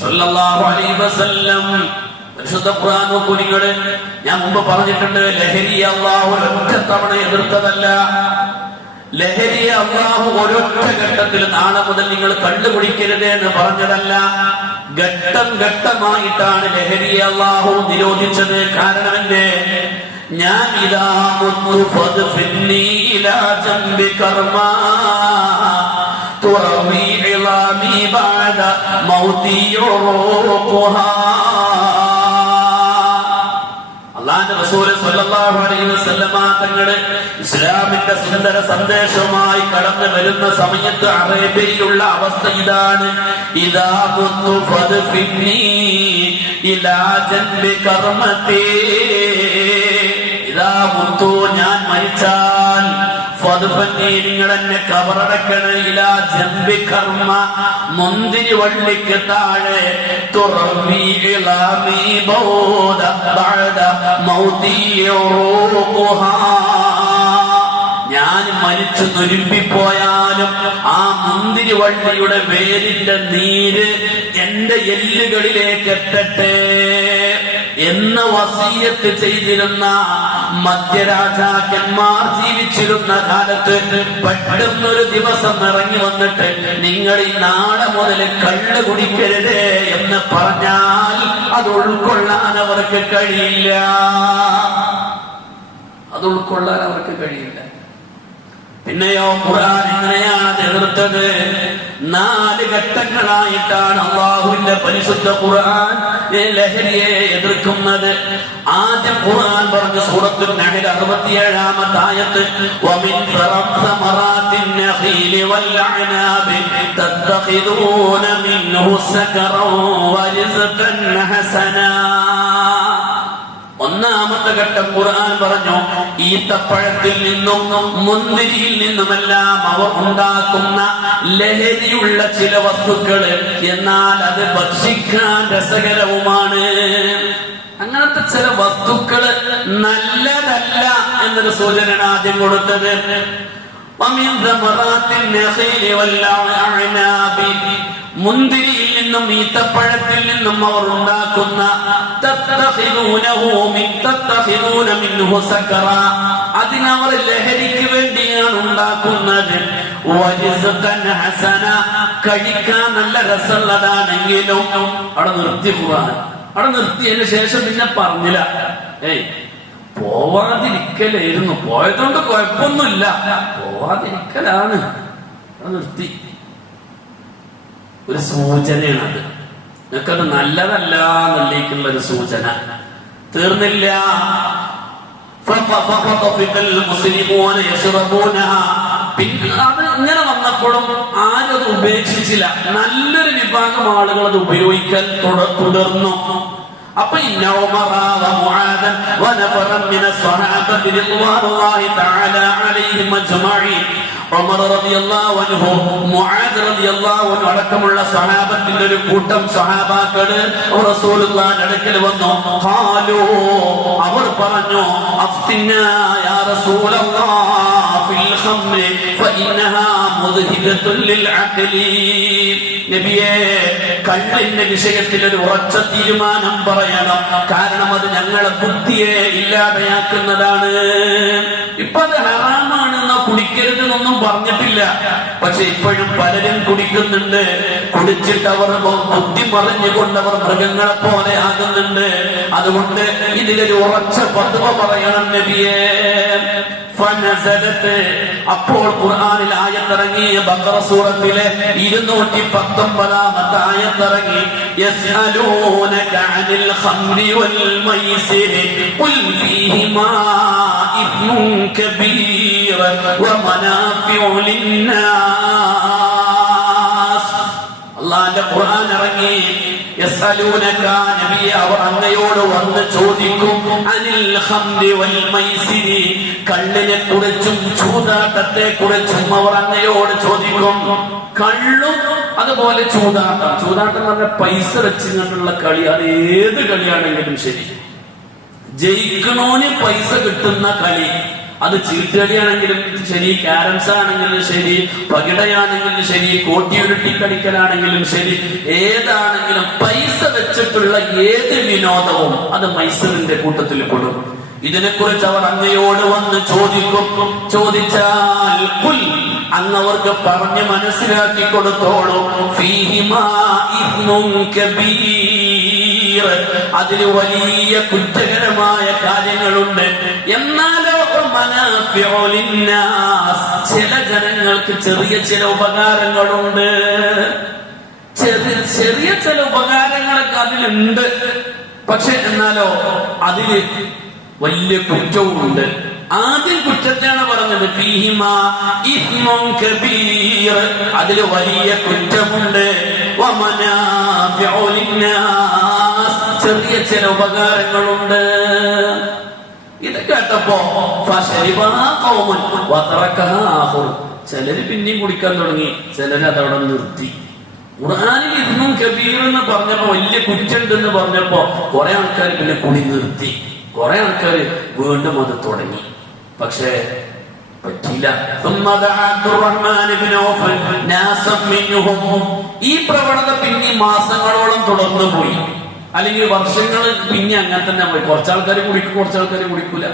സല്ലല്ലാഹു അലൈഹി വസല്ലം പരിശുദ്ധ ഖുർആൻ കുനികള് ഞാൻ മുമ്പ് പറഞ്ഞിട്ടുണ്ട്. ലഹരി അല്ലാഹു ഒരൊറ്റ തവണ എതിർത്തതല്ല. ലഹരി അല്ലാഹു ഒരൊറ്റ ഘട്ടത്തിൽ നാളെ മുതൽ നിങ്ങൾ കണ്ടുപിടിക്കരുത് എന്ന് പറഞ്ഞതല്ല. ഘട്ടം ഘട്ടമായിട്ടാണ് ലഹരി അല്ലാഹു നിരോധിച്ചത്. കാരണം എന്റെ ഞാൻ ഇതാ മുത്തു ഫദ്ഫിന്നി ഇലാ ജംബി കർമാ തുറവി ഇളാമി ബഅദ മൗതി യുറുഖുഹാ. അല്ലാഹുവിന്റെ റസൂൽ സല്ലല്ലാഹു അലൈഹി വസല്ലം തങ്ങളെ ഇസ്ലാമിന്റെ സുന്ദര സന്ദേശവുമായി കടന്നു വരുന്ന സമയത്ത് അറേബ്യയിലുള്ള അവസ്ഥ ഇതാണ്. ഇദാ മുത്തു ഫദ്ഫിന്നി ഇലാ ജംബി കർമതി, ഇതാ മുത്തു ഞാൻ മരിച്ചാൽ നിങ്ങൾ എന്നെ കബറടക്കണ ഇലാ ജംബി കർമ്മ, മുന്തിരി വള്ളിക്ക് താഴെ തുറവി ഇളാമി ബൗദ ബഅദ മൗതി യുറുഖുഹാ. ഞാൻ മരിച്ചു തുരുമ്പിപ്പോയാലും ആ മുന്തിരി വള്ളിയുടെ വേരിന്റെ നീര് എന്റെ എല്ലുകളിലേക്ക് എത്തട്ടെ എന്ന വസിയത്ത് ചെയ്തിരുന്ന മധ്യരാജാക്കന്മാർ ജീവിച്ചിരുന്ന കാലത്ത് പെട്ടെന്നൊരു ദിവസം ഇറങ്ങി വന്നിട്ട് നിങ്ങൾ ഈ നാളെ മുതൽ കള്ള് കുടിക്കരുത് എന്ന് പറഞ്ഞാൽ അത് ഉൾക്കൊള്ളാൻ അവർക്ക് കഴിയില്ല. അത് ഉൾക്കൊള്ളാൻ അവർക്ക് കഴിയില്ല. പിന്നെയോ ഖുർആൻ എങ്ങനെയാണ് അത് എതിർത്തത്? 4 ഘട്ടങ്ങളായിട്ടാണ് അല്ലാഹുവിന്റെ പരിശുദ്ധ ഖുർആൻ ലഹരിയെ എതിർക്കുന്നത്. ആദ്യം ഖുർആൻ പറഞ്ഞ സൂറത്തുൽ നഹ്ൽ 67-ാമത്തെ ആയത്ത്, വമിൻ സമറാത്തിൻ നഖീലി വൽ അഅനാബി തത്തഖിദൂന മിൻഹു സകറൻ വരിസ്ഖൻ ഹസനാ. ഒന്നാമത്തെ ഘട്ടം ഖുർആൻ പറഞ്ഞു, ഈത്തപ്പഴത്തിൽ നിന്നും മുന്തിരിയിൽ നിന്നുമെല്ലാം അവർ ഉണ്ടാക്കുന്ന ലഹരിയുള്ള ചില വസ്തുക്കൾ, എന്നാൽ അത് ഭക്ഷിക്കാൻ രസകരവുമാണ്. അങ്ങനത്തെ ചില വസ്തുക്കൾ നല്ലതല്ല എന്നൊരു സൂചന ആദ്യം കൊടുത്തത്. മുന്തിരിയിൽ നിന്നും ഈത്തപ്പഴത്തിൽ നിന്നും അവർ ഉണ്ടാക്കുന്ന അതിനവർ ലഹരിക്ക് വേണ്ടിയാണ് ഉണ്ടാക്കുന്നത്. കഴിക്കാൻ നല്ല രസമുള്ളതാണെങ്കിലും അവിടെ നിർത്തി പോവാൻ. അവിടെ നിർത്തിയതിന് ശേഷം പിന്നെ പറഞ്ഞില്ല, പോവാതിരിക്കലായിരുന്നു, പോയതുകൊണ്ട് കുഴപ്പമൊന്നുമില്ല, പോവാതിരിക്കലാണ്. അവിടെ നിർത്തി. ഒരു സൂചനയാണത്. നിങ്ങൾക്കത് നല്ലതല്ല എന്നുള്ളേക്കുള്ള ഒരു സൂചന. തീർന്നില്ല. പിന്നെ അത് ഇങ്ങനെ വന്നപ്പോഴും ആരും അത് ഉപേക്ഷിച്ചില്ല. നല്ലൊരു വിഭാഗം ആളുകൾ അത് ഉപയോഗിക്കാൻ തുടർന്നു. അപ്പൊ ഉമർ റളിയല്ലാഹു അൻഹു, മുആദ് റളിയല്ലാഹു അൻഹു അടക്കമുള്ള സ്വഹാബത്തിന്റെ ഒരു കൂട്ടം സ്വഹാബാക്കള് റസൂലുള്ളാഹിന്റെ അടുക്കൽ വന്നു. ഖാലൂ, അവർ പറഞ്ഞു, അഫ്തിനാ യാ റസൂലല്ലാഹ് ഫിൽ ഖംറി ഫഇന്നഹാ മുദ്ഹിബത്തുൽ ലിൽ അഖ്ലി. നബിയേ, കള്ളിന്റെ വിഷയത്തിൽ ഒരു ഉറച്ച തീരുമാനം പറയണം, കാരണം അത് ഞങ്ങളെ ബുദ്ധിയെ ഇല്ലാതെയാക്കുന്നതാണ്. ഇപ്പൊ അത് ഹറാമാണെന്നോ കുടിക്കരുതെന്നൊന്നും പറഞ്ഞിട്ടില്ല, പക്ഷെ ഇപ്പോഴും പലരും കുടിക്കുന്നുണ്ട്. കുടിച്ചിട്ട് അവർ ബുദ്ധി മറിഞ്ഞുകൊണ്ടവർ മൃഗങ്ങളെ പോലെ ആകുന്നുണ്ട്. അതുകൊണ്ട് ഇതിലൊരു ഉറച്ച ഫത്വ പറയണം നബിയേ. അപ്പോൾ ഖുർആനിൽ ആയത്തിറങ്ങി. ബഖറ സൂറത്തിലെ 219-ാമത്തെ ആയത്തിറങ്ങി. യസ്അലൂനക അനിൽ ഖംരി വൽ മൈസിരി ഖുൽ ഫീഹിമാ ഇസ്മുൻ കബീർ വമനാഫിഉ ലിന്നാസ്. അല്ലാഹുവിന്റെ ഖുർആൻ ഇറങ്ങി. യസ്അലൂനക, നബിയെ, അവർ അങ്ങയോട് വന്ന് ചോദിക്കും, അനിൽ ഖംരി വൽ മൈസിരി, കള്ളിനെ കുറിച്ചും ചൂതാട്ടത്തെ കുറിച്ചും അവർ അങ്ങയോട് ചോദിക്കും. കള്ളും അതുപോലെ ചൂതാട്ടം. ചൂതാട്ടം എന്ന് പറഞ്ഞാൽ പൈസ വെച്ചുകൊണ്ടുള്ള കളി. അത് ഏത് കളിയാണെങ്കിലും ശരി, ജയിക്കണോന് പൈസ കിട്ടുന്ന കളി. അത് ചീട്ടുകളിയാണെങ്കിലും ശരി, ക്യാരംസ് ആണെങ്കിലും ശരി, പകിടയാണെങ്കിലും ശരി, കോട്ടിയുരുട്ടി കളിക്കലാണെങ്കിലും ശരി, ഏതാണെങ്കിലും പൈസ വെച്ചിട്ടുള്ള ഏത് വിനോദവും അത് മൈസൂരിന്റെ കൂട്ടത്തിൽ പെടും. ഇതിനെക്കുറിച്ച് അവർ അങ്ങയോട് വന്ന് ചോദിക്കും. ചോദിച്ചാൽ കുൽ, അങ്ങവർക്ക് പറഞ്ഞ് മനസ്സിലാക്കി കൊടുത്തോളൂ. ഫീഹിമാ ഇസ്മുൻ കബീർ, അതിൽ വലിയ കുറ്റകരമായ കാര്യങ്ങളുണ്ട്. എന്നാലോ മനാഫിഉ ലിന്നാസ്, ചില ജനങ്ങൾക്ക് ചെറിയ ചില ഉപകാരങ്ങളുണ്ട്. ചെറിയ ചില ഉപകാരങ്ങളൊക്കെ അതിലുണ്ട്. പക്ഷെ എന്നാലോ അതില് വലിയ കുറ്റവുമുണ്ട്. ആദ്യം കുറ്റത്തെയാണ് പറഞ്ഞത്. ഫീഹിമാ ഇസ്മുൻ കബീർ, അതില് വലിയ കുറ്റമുണ്ട്. വമനാഫിഉ ലിന്നാസ്, ചെറിയ ചില ഉപകാരങ്ങളുണ്ട്. ഇത് കേട്ടപ്പോ ചിലര് പിന്നെയും കുടിക്കാൻ തുടങ്ങി, ചിലര് അതവിടെ നിർത്തി. ഖുർആനിൽ ഇസ്മുൻ കബീർ എന്ന് പറഞ്ഞപ്പോ, വലിയ കുറ്റുണ്ടെന്ന് പറഞ്ഞപ്പോ കുറെ ആൾക്കാർ പിന്നെ കുടി നിർത്തി. കുറെ ആൾക്കാർ വീണ്ടും അത് തുടങ്ങി. പക്ഷേ പറ്റില്ല. ഈ പ്രവണത പിന്നെ മാസങ്ങളോളം തുടർന്നു പോയി. അല്ലെങ്കിൽ വർഷങ്ങൾ പിന്നെ അങ്ങനെ തന്നെ പോയി. കുറച്ചാൾക്കാർ കുടിക്കും, കുറച്ചാൾക്കാർ കുടിക്കൂല.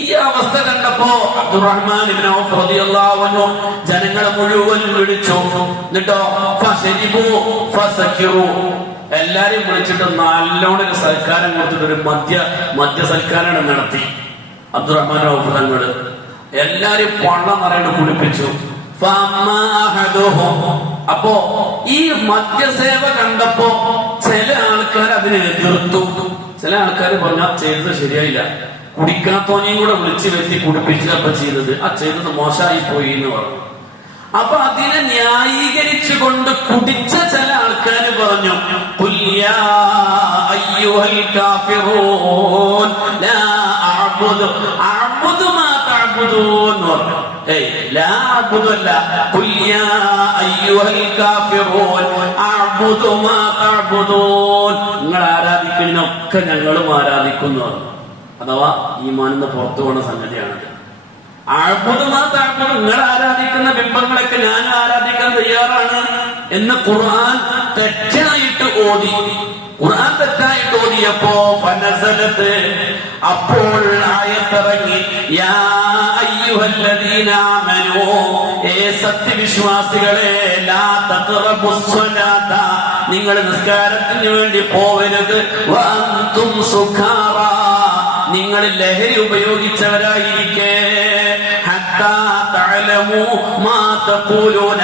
ഈ അവസ്ഥ കണ്ടപ്പോ അബ്ദുറഹ്മാൻ ഇബ്നു ഔഫ് റളിയല്ലാഹു അൻഹു ജനങ്ങളെ മുഴുവൻ വിളിച്ചു. എന്നിട്ടോ ഫശരിബു ഫസക്കിറു, എല്ലാരെയും വിളിച്ചിട്ട് നല്ലോണം ഒരു സൽക്കാരം കൊടുത്തിട്ട് ഒരു മദ്യ സൽക്കാരം നടത്തി. അബ്ദുറഹ്മാൻ ഔഫ് തങ്ങൾ എല്ലാരെയും പള്ളം നിറയെ കുടിപ്പിച്ചു. അപ്പോ ഈ മദ്യസേവ കണ്ടപ്പോ ചില ആൾക്കാർ അതിനെ എതിർത്തു. ചില ആൾക്കാർ പറഞ്ഞാൽ ചെയ്തത് ശരിയായില്ല, കുടിക്കാത്തോനെയും കൂടെ വിളിച്ചു വരുത്തി കുടിപ്പിച്ചപ്പോ ചെയ്തത് ചെയ്തത് മോശമായി പോയി എന്ന് പറഞ്ഞു. അപ്പൊ അതിനെ ന്യായീകരിച്ചുകൊണ്ട് കുടിച്ച ചില ആൾക്കാർ പറഞ്ഞു, ഖുൽയാ അയ്യുഹൽ കാഫിറൂൻ ലാ അഅ്ബുദു മാ തഅ്ബുദൂൻ എന്ന് പറഞ്ഞു. ലാ അഅ്ബുദു അല്ല, ഖുൽയാ അയ്യുഹൽ കാഫിറൂൻ അഅ്ബുദു മാ തഅ്ബുദൂൻ, നിങ്ങൾ ആരാധിക്കുന്നൊക്കെ ഞങ്ങളും ആരാധിക്കുന്നു. അഥവാ ഈമാനിന്ന് പുറത്തു പോണ സംഗതിയാണത്. നിങ്ങൾ ആരാധിക്കുന്ന ബിംബങ്ങളൊക്കെ ഞാൻ ആരാധിക്കാൻ തയ്യാറാണ് എന്ന് ഖുർആൻ തെറ്റായിട്ട് ഓതി. ഖുർആൻ തെറ്റായിട്ട് ഓതിയപ്പോ ഫനസലത്ത്, അപ്പോൾ ആയത്തിറങ്ങി, യാ അയ്യുഹല്ലദീന ആമനൂ, സത്യവിശ്വാസികളെ, ലാ തഖറബുസ്സലാത, നിങ്ങൾ നിസ്കാരത്തിന് വേണ്ടി പോവരുത്, വഅൻതും സുഖാറാ, നിങ്ങൾ ലഹരി ഉപയോഗിച്ചവരായിരിക്കെ, ഹത്താ തഅലമൂ മാ തഖൂലൂന,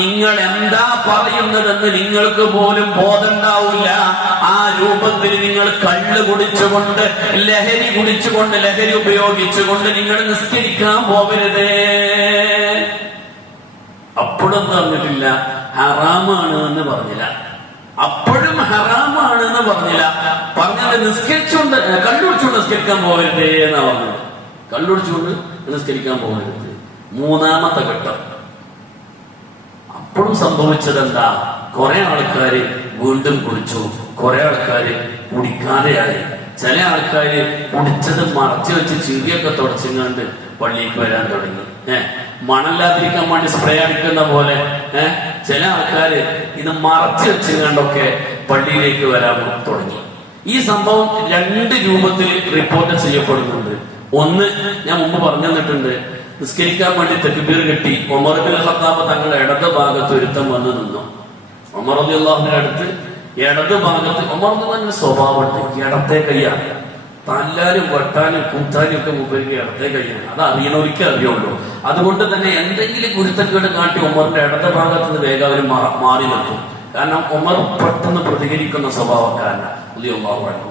നിങ്ങൾ എന്താ പറയുന്നതെന്ന് നിങ്ങൾക്ക് പോലും ബോധമുണ്ടാവില്ല. ആ രൂപത്തിൽ നിങ്ങൾ കള്ള് കുടിച്ചുകൊണ്ട്, ലഹരി കുടിച്ചുകൊണ്ട്, ലഹരി ഉപയോഗിച്ചുകൊണ്ട് നിങ്ങൾ നിസ്കരിക്കാൻ പോകരുതേ. അപ്പോഴും പറഞ്ഞിട്ടില്ല ഹറാമാണ് എന്ന് പറഞ്ഞില്ല. അപ്പോഴും ഹറാമാണ് എന്ന് പറഞ്ഞില്ല. പറഞ്ഞത് നിസ്കരിച്ചുകൊണ്ട്, കള്ളുടിച്ചുകൊണ്ട് നിസ്കരിക്കാൻ പോകരുതേ എന്നാ പറഞ്ഞത്. കള്ളുടിച്ചുകൊണ്ട് നിസ്കരിക്കാൻ പോകരുത്. മൂന്നാമത്തെ ഘട്ടം. അപ്പോഴും സംഭവിച്ചത് എന്താ? കുറെ ആൾക്കാര് വീണ്ടും കുടിച്ചു, കുറെ ആൾക്കാര് കുടിക്കാതെയായി. ചില ആൾക്കാര് കുടിച്ചത് മറച്ചു വെച്ച് ചെവിയൊക്കെ തുടച്ചിങ്ങാണ്ട് പള്ളിക്ക് വരാൻ തുടങ്ങി. മണല്ലാതിരിക്കാൻ വേണ്ടി സ്പ്രേ അടിക്കുന്ന പോലെ ചില ആൾക്കാര് ഇത് മറച്ചു വെച്ചുകൊണ്ടൊക്കെ പള്ളിയിലേക്ക് വരാൻ തുടങ്ങി. ഈ സംഭവം രണ്ട് രൂപത്തിൽ റിപ്പോർട്ട് ചെയ്യപ്പെടുന്നുണ്ട്. ഒന്ന്, ഞാൻ മുമ്പ് പറഞ്ഞു തന്നിട്ടുണ്ട്, നിസ്കരിക്കാൻ വേണ്ടി തക്ബീർ കെട്ടി ഉമർ ഇബ്നുൽ ഖത്താബ് തങ്ങളുടെ ഇടത് ഭാഗത്ത് ഒരുത്തം വന്നു നിന്നു. ഉമർ റളിയല്ലാഹുവിന്റെ അടുത്ത് ഇടത് ഭാഗത്ത്, ഉമർ തന്നെ സ്വഭാവമുണ്ട്, ഇടത്തെ കൈയാണ്. തല്ലാനും വെട്ടാനും കുത്താനും ഒക്കെ മുമ്പേക്ക് ഇടത്തെ കൈയാണ്. അത് അറിയണവർക്ക് അറിയുള്ളൂ. അതുകൊണ്ട് തന്നെ എന്തെങ്കിലും കുരുത്തക്കേട് കാട്ടി ഉമറിന്റെ ഇടത് ഭാഗത്ത് നിന്ന് വേഗം അവർ മാറി നിൽക്കും. കാരണം ഉമർ പെട്ടെന്ന് പ്രതികരിക്കുന്ന സ്വഭാവക്കാരനാണ്. റളിയല്ലാഹു അൻഹു.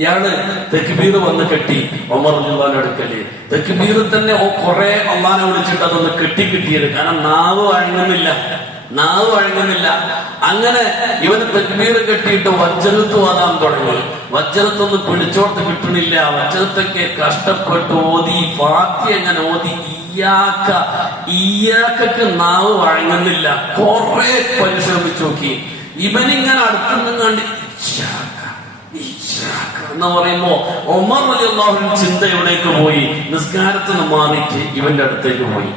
ഇയാള് തക്ബീർ വന്ന് കെട്ടി ഉമർ റളിയല്ലാഹു അടുക്കല്. തക്ബീർ തന്നെ കുറെ അള്ളാനെ വിളിച്ചിട്ട് അതൊന്ന് കിട്ടിയത്. കാരണം നാവ് വഴങ്ങുന്നില്ല. അങ്ങനെ ഇവന് തക്ബീർ കെട്ടിയിട്ട് വജ്രത്ത് ഓതാൻ തുടങ്ങി. വജ്രത്തൊന്നും പിടിച്ചോർത്ത് കിട്ടണില്ല. വജ്രത്തൊക്കെ കഷ്ടപ്പെട്ട് ഓതി, ഫാത്തിഹ എങ്ങനെ ഓതി, ഇയാൾക്ക് നാവ് വഴങ്ങുന്നില്ല. കുറെ പരിശ്രമിച്ചു നോക്കി. ഇവനിങ്ങനെ അടുത്തുനിന്നും കണ്ട് എന്ന് പറയുമ്പോ ഉമർ റളിയല്ലാഹു ചിന്ത എവിടേക്ക് പോയി? നിസ്കാരത്തിന് മാറിയിട്ട് ഇവന്റെ അടുത്തേക്ക് പോയി.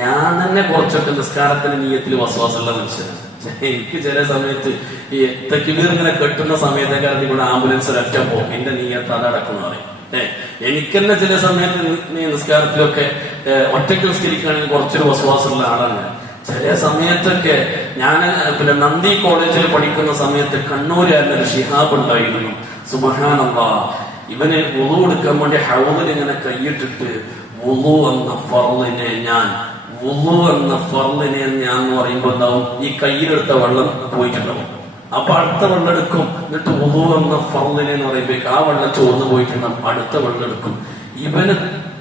ഞാൻ തന്നെ കുറച്ചൊക്കെ നിസ്കാരത്തിന് നിയ്യത്തിൽ വസ്വാസമുള്ള മനുഷ്യനാണ്. എനിക്ക് ചില സമയത്ത് ഈ തക്ബീർ ഇങ്ങനെ കെട്ടുന്ന സമയത്തേക്ക് ഇവിടെ ആംബുലൻസ് ഒരൊറ്റ പോകും. എന്റെ നിയ്യത്ത് അതടക്കുന്ന പറയും. എനിക്ക് തന്നെ ചില സമയത്ത് നിസ്കാരത്തിലൊക്കെ ഒറ്റയ്ക്ക് നിസ്കരിക്കുകയാണെങ്കിൽ കുറച്ചൊരു വസ്വാസമുള്ള ആളാണ്. ചില സമയത്തൊക്കെ ഞാൻ പിന്നെ നന്ദി കോളേജിൽ പഠിക്കുന്ന സമയത്ത് കണ്ണൂരുകാരനൊരു ഷിഹാബ് ഉണ്ടായിരുന്നു. സുബ്ഹാനല്ലാഹ്, ഇവന് വുളു എടുക്കാൻ വേണ്ടി ഹൗദിൽ ഇങ്ങനെ കൈയിട്ടിട്ട് വുളു എന്ന ഫർളിനെ ഞാൻ എന്ന് പറയുമ്പോ എന്താവും? ഈ കയ്യിലെടുത്ത വെള്ളം പോയിട്ടുണ്ടാവും. അപ്പൊ അടുത്ത വെള്ളം എടുക്കും. എന്നിട്ട് വുളു എന്ന ഫർളിനെ എന്ന് പറയുമ്പോഴേക്ക് ആ വെള്ളം ചോർന്ന് പോയിട്ടുണ്ടാവും. അടുത്ത വെള്ളം എടുക്കും. ഇവന്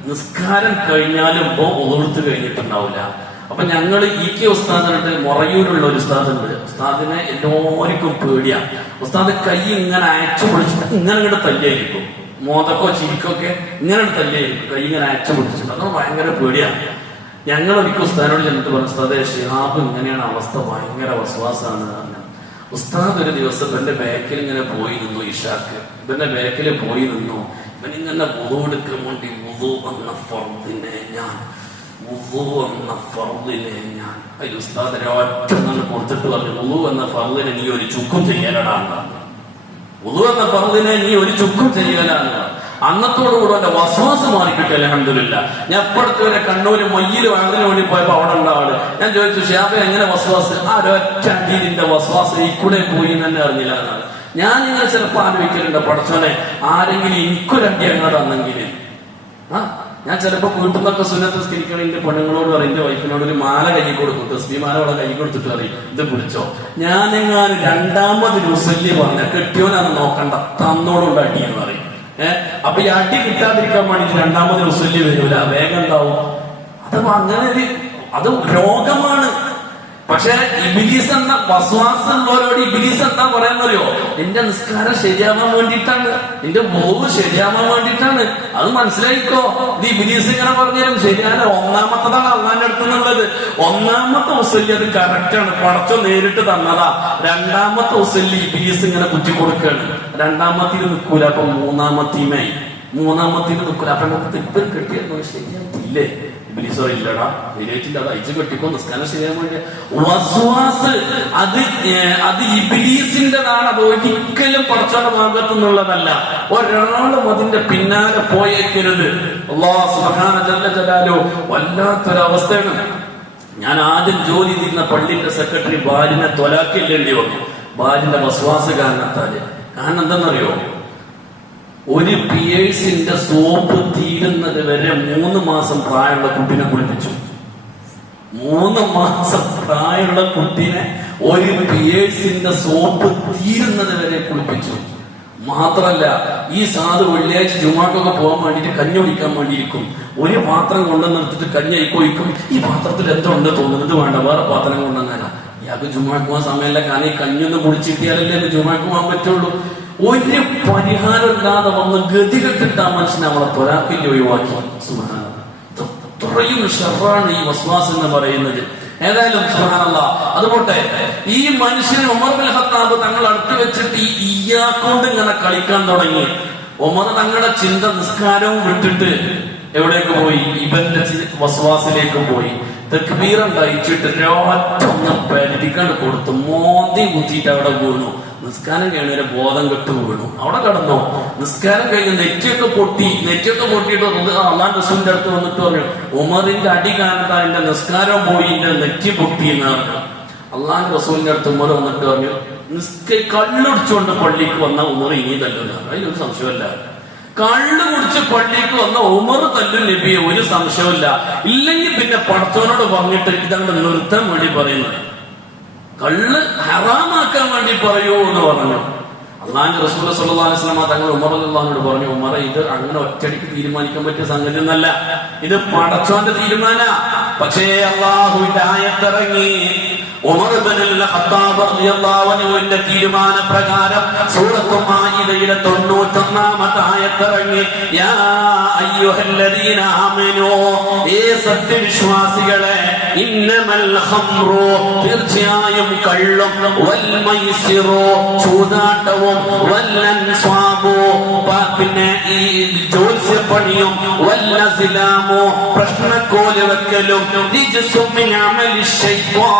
നിസ്കാരം കഴിഞ്ഞാലും വുളുഎടുത്ത് കഴിഞ്ഞിട്ടുണ്ടാവില്ല. അപ്പൊ ഞങ്ങൾ ഉസ്താദിനുണ്ട്, മൊറയൂരുള്ള ഒരു ഉസ്താദുണ്ട്. ഉസ്താദിനെ എല്ലാവർക്കും പേടിയാണ്. ഉസ്താദ് കൈ ഇങ്ങനെ അയച്ചു പിടിച്ചിട്ട് ഇങ്ങനെ ഇങ്ങോട്ട് തല്ലിയായിരിക്കും. മോദക്കോ ചിരിക്കൊക്കെ ഇങ്ങനെ തല്ലിയായിരിക്കും. കൈ ഇങ്ങനെ അയച്ചു പിടിച്ചിട്ട് അത് ഭയങ്കര പേടിയാണ്. ഞങ്ങൾ ഒരിക്കൽ ഉസ്താദിനോട് ചെന്നിട്ട് പറഞ്ഞു, ഉസ്താദെ ഷിഹാബ് ഇങ്ങനെയാണ് അവസ്ഥ, ഭയങ്കര വസ്വാസാണ്. ഉസ്താദ് ഒരു ദിവസം ഇവന്റെ ബാക്കിൽ ഇങ്ങനെ പോയി നിന്നു. ഇഷാക്ക് ഇവന്റെ ബാക്കിൽ പോയി നിന്നു. ഇവനിങ്ങനെ വുളു എടുക്കാൻ വേണ്ടി വുളു എന്ന ഫർദിനെ ഞാൻ അതിൽ ഉസ്താദിനെ ഒറ്റ കൊടുത്തിട്ട് പറഞ്ഞു, വുളു എന്ന ഫർദിനെ നീ ഒരു ചുക്കും ചെയ്യാനടാ. വുളു എന്ന ഫർദിനെ നീ ഒരു ചുക്കും ചെയ്യലാണ്. അന്നത്തോടുകൂടെ എന്റെ വസ്വാസം മാറിക്കിട്ടി അൽഹംദുലില്ലാ. ഞാൻ ഇപ്പടുത്ത് വരെ കണ്ണൂര് മൊയ്യില് വാങ്ങലിന് വേണ്ടി പോയപ്പോ അവിടെ ഉള്ള ആള് ഞാൻ ചോദിച്ചു, ഷിഹാബേ എങ്ങനെ വസ്വാസ്? ആ ഒരൊറ്റ അടിയിലിന്റെ വസ്വാസ് ഈ കൂടെ പോയി തന്നെ അറിഞ്ഞില്ല എന്നാണ്. ഞാൻ ഇങ്ങനെ ചിലപ്പോ ആലോചിക്കലുണ്ട്, പടച്ചോനെ ആരെങ്കിലും എനിക്കൊരടി അങ്ങനെ തന്നെങ്കിൽ. ഞാൻ ചിലപ്പോ വീട്ടിൽ നിന്നൊക്കെ സുന്നത്ത് നിസ്കരിക്കണം, എന്റെ പെണ്ണുങ്ങളോട് പറയും, എന്റെ വൈഫിനോട് ഒരു മാല കൈ കൊടുക്കും, തസ്ബീഹ് മാല അവളെ കൈ കൊടുത്തിട്ട് പറയും ഇത് പിടിച്ചോ. ഞാനെങ്ങാനും രണ്ടാമത് മുസല്ലി പറഞ്ഞ കെട്ടിയോനാണ് നോക്കണ്ട, തന്നോടുണ്ട് അടി എന്ന് പറയും. അപ്പൊ ഈ അടി കിട്ടാതിരിക്കാൻ വേണ്ടിട്ട് രണ്ടാമത് മുസല്ലി വരൂല, വേഗം ഉണ്ടാവും. അഥവാ അങ്ങനെ അത് രോഗമാണ്. പക്ഷെ ഇബ്ലീസ് എന്ന വസ്വാസമുള്ളവരോട് ഇബ്ലീസ് എന്താ പറയാന്നറിയോ? നിന്റെ നിസ്കാരം ശരിയാവാൻ വേണ്ടിയിട്ടാണ്, നിന്റെ ബോധം ശരിയാവാൻ വേണ്ടിയിട്ടാണ്. അത് മനസ്സിലായിക്കോ. ഇത് ഇബ്ലീസ് ഇങ്ങനെ പറഞ്ഞാലും ശരിയാണ്. ഒന്നാമത്തതാണ് അള്ളാന്റെ അടുത്തുള്ളത്. ഒന്നാമത്തെ ഉസല്ലി അത് കറക്റ്റാണ്, പടച്ചോ നേരിട്ട് തന്നതാ. രണ്ടാമത്തെ ഉസല്ലി ഇബ്ലീസ് ഇങ്ങനെ കുറ്റി കൊടുക്കുകയാണ്. രണ്ടാമത്തിൽ നിൽക്കൂല, അപ്പൊ മൂന്നാമത്തിയുമായി നിൽക്കൂല. അപ്പൊ നമുക്ക് തിപ്പൽ കെട്ടിയെന്നോ ശരിയായിട്ടില്ലേ? ഇബ്ലീസോ ഇല്ലടാ ശരിയായിട്ടില്ല, അത് അയച്ചു കെട്ടിക്കോ, നിസ്കാരം ശരിയാൻ വേണ്ടി. വസ്വാസ് അത് ഇബ്ലീസിന്റെതാണ്. അത് ഒരിക്കലും പടച്ചവന്റെ ഭാഗത്തു നിന്നുള്ളതല്ല. ഒരാളും അതിന്റെ പിന്നാലെ പോയേക്കരുത്. അല്ലാഹു സുബ്ഹാനഹു ജല്ല ജലാലുഹു വല്ലാത്തൊരവസ്ഥയാണ്. ഞാൻ ആദ്യം ജോലി ചെയ്യുന്ന പള്ളിന്റെ സെക്രട്ടറി ഭാര്യനെ തൊലാക്കില്ലേണ്ടി വന്നു, ഭാര്യന്റെ വസ്വാസ് കാരണത്താല്. കാരണം എന്താണെന്നറിയോ? ഒരു പിയേഴ്സിന്റെ സോപ്പ് തീരുന്നത് വരെ 3 മാസം പ്രായമുള്ള കുട്ടിനെ കുളിപ്പിച്ചു. 3 മാസം പ്രായമുള്ള കുട്ടിനെ ഒരു പിയേഴ്സിന്റെ സോപ്പ് തീരുന്നത് വരെ കുളിപ്പിച്ചു. മാത്രല്ല, ഈ സാധു വെള്ളിയാഴ്ച ജുമാക്കൊക്കെ പോകാൻ വേണ്ടിട്ട് കഞ്ഞി കുടിക്കാൻ വേണ്ടിയിരിക്കും. ഒരു പാത്രം കൊണ്ടുവന്ന് എടുത്തിട്ട് കഞ്ഞി കൊയ്ക്കും. ഈ പാത്രത്തിൽ എന്തോ ഉണ്ട് തോന്നുന്നത്, വേണ്ട വേറെ പാത്രം കൊണ്ടുവന്നാലാ. ഇയാൾക്ക് ജുമാക്ക് പോകാൻ സമയമല്ല, കാരണം ഈ കഞ്ഞൊന്ന് കുടിച്ചിട്ടിയാലല്ലേ ജുമാക്ക് പോകാൻ പറ്റുള്ളൂ. ഒരു പരിഹാരമില്ലാതെ വന്ന് ഗതികെട്ടിട്ട് ആ മനുഷ്യനെ അവളെ തൊലാക്കിന്റെ ഒഴിവാക്കി. അത്രയും ഷർറാണ് ഈ വസ്വാസ് എന്ന് പറയുന്നത്. ഏതായാലും സുബ്ഹാനല്ലാഹ്, അതുപോട്ടെ ഈ മനുഷ്യൻ ഉമർ ബിൻ ഖത്താബ് തങ്ങൾ അടുത്ത് വെച്ചിട്ട് ഈ ഇയ്യാക്കൊണ്ട് ഇങ്ങനെ കളിക്കാൻ തുടങ്ങി. ഉമർ തങ്ങളുടെ ചിന്ത നിസ്കാരവും വിട്ടിട്ട് എവിടേക്ക് പോയി? ഇവന്റെ വസ്വാസിലേക്ക് പോയി. തക്ബീർ കഴിച്ചിട്ട് ഒറ്റൊന്ന് പരിധിക്കാണ് കൊടുത്തു, മോന്തി കുത്തിയിട്ട് അവിടെ വീണു. നിസ്കാരം കഴിഞ്ഞ ബോധം കെട്ട് വീണു, അവിടെ കിടന്നു. നിസ്കാരം കഴിഞ്ഞ് നെറ്റിയൊക്കെ പൊട്ടിയിട്ട് അള്ളാൻ റസൂലിന്റെ അടുത്ത് വന്നിട്ട് പറഞ്ഞു, ഉമറിന്റെ അടി കാരണത്താൽ എന്റെ നിസ്കാരം പോയി, എന്റെ നെറ്റി പൊട്ടി എന്ന് പറഞ്ഞു. അള്ളാൻ റസൂലിന്റെ അടുത്ത് ഉമർ വന്നിട്ട് പറഞ്ഞു, കള്ളുടിച്ചുകൊണ്ട് പള്ളിക്ക് വന്ന ഉമർ ഇനി തല്ലുന്ന, അതിലൊരു സംശയമല്ല. കള്ളു കുടിച്ച് പള്ളിക്ക് വന്ന ഉമർ തല്ലും നബിയെ, ഒരു സംശയമില്ല. ഇല്ലെങ്കിൽ പിന്നെ പടച്ചവനോട് പറഞ്ഞിട്ട് ഇതങ്ങോട്ട് നിർത്താൻ വേണ്ടി പറയുന്നത്, കള്ള് ഹറാമാക്കാൻ വേണ്ടി പറയൂ എന്ന് പറഞ്ഞു. അള്ളാഹുവിന്റെ റസൂൽ സല്ലല്ലാഹു അലൈഹി വസല്ലം തങ്ങൾ ഉമർ റളിയല്ലാഹുവിനോട് പറഞ്ഞു, ഉമർ ഇത് അങ്ങനെ ഒറ്റയടിക്ക് തീരുമാനിക്കാൻ പറ്റിയ സംഗതി ഒന്നല്ല, ഇത് പടച്ചോന്റെ തീരുമാന. പക്ഷേ അള്ളാഹുവിന്റെ ആയത്തിറങ്ങി. ഉമർ ഇബ്നുൽ ഖത്താബ് റളിയല്ലാഹു അൻഹുവിന്റെ തീരുമാന പ്രകാരം സൂറത്തുൽ മാഇദയിലെ 91-ാമത്തെ ആയത്തിറങ്ങി. യാ അയ്യുഹല്ലദീന ആമനൂ, ഏ സത്യവിശ്വാസികളെ, ഇന്നമൽ ഖംറു, തീർച്ചയായും കള്ളും, വൽ മൈസിറു, ചൂതാട്ടവും, വൽ അൻസാബു, പിന്നെ ഈ ജ്യോത്സ്യപ്പണിയും, വൽ അസ്ലാമു, പ്രശ്നക്കോല് വെക്കലും, റിജ്സും മിൻ അമലി ശൈത്വാൻ,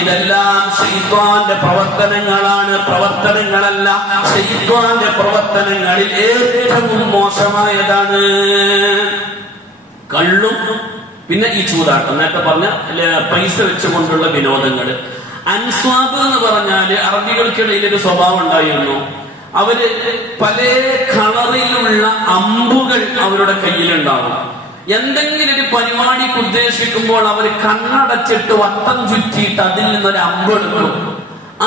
ഇതെല്ലാം ശൈത്വാന്റെ പ്രവർത്തനങ്ങളാണ്, പ്രവർത്തനങ്ങളല്ല, ശൈത്വാന്റെ പ്രവർത്തനങ്ങളിൽ ഏറ്റവും മോശമായതാണ് കള്ളും പിന്നെ ഈ ചൂതാട്ടം. നേരത്തെ പറഞ്ഞ പൈസ വെച്ചുകൊണ്ടുള്ള വിനോദങ്ങള്. അൻസ്വാബ് എന്ന് പറഞ്ഞാല് അറബികൾക്കിടയിൽ ഒരു സ്വഭാവം ഉണ്ടായിരുന്നു. അവര് പല കളറിലുള്ള അമ്പുകൾ അവരുടെ കയ്യിലുണ്ടാവും. എന്തെങ്കിലും ഒരു പരിപാടിക്ക് ഉദ്ദേശിക്കുമ്പോൾ അവർ കണ്ണടച്ചിട്ട് വട്ടം ചുറ്റിയിട്ട് അതിൽ നിന്നൊരു അമ്പ് എടുക്കും.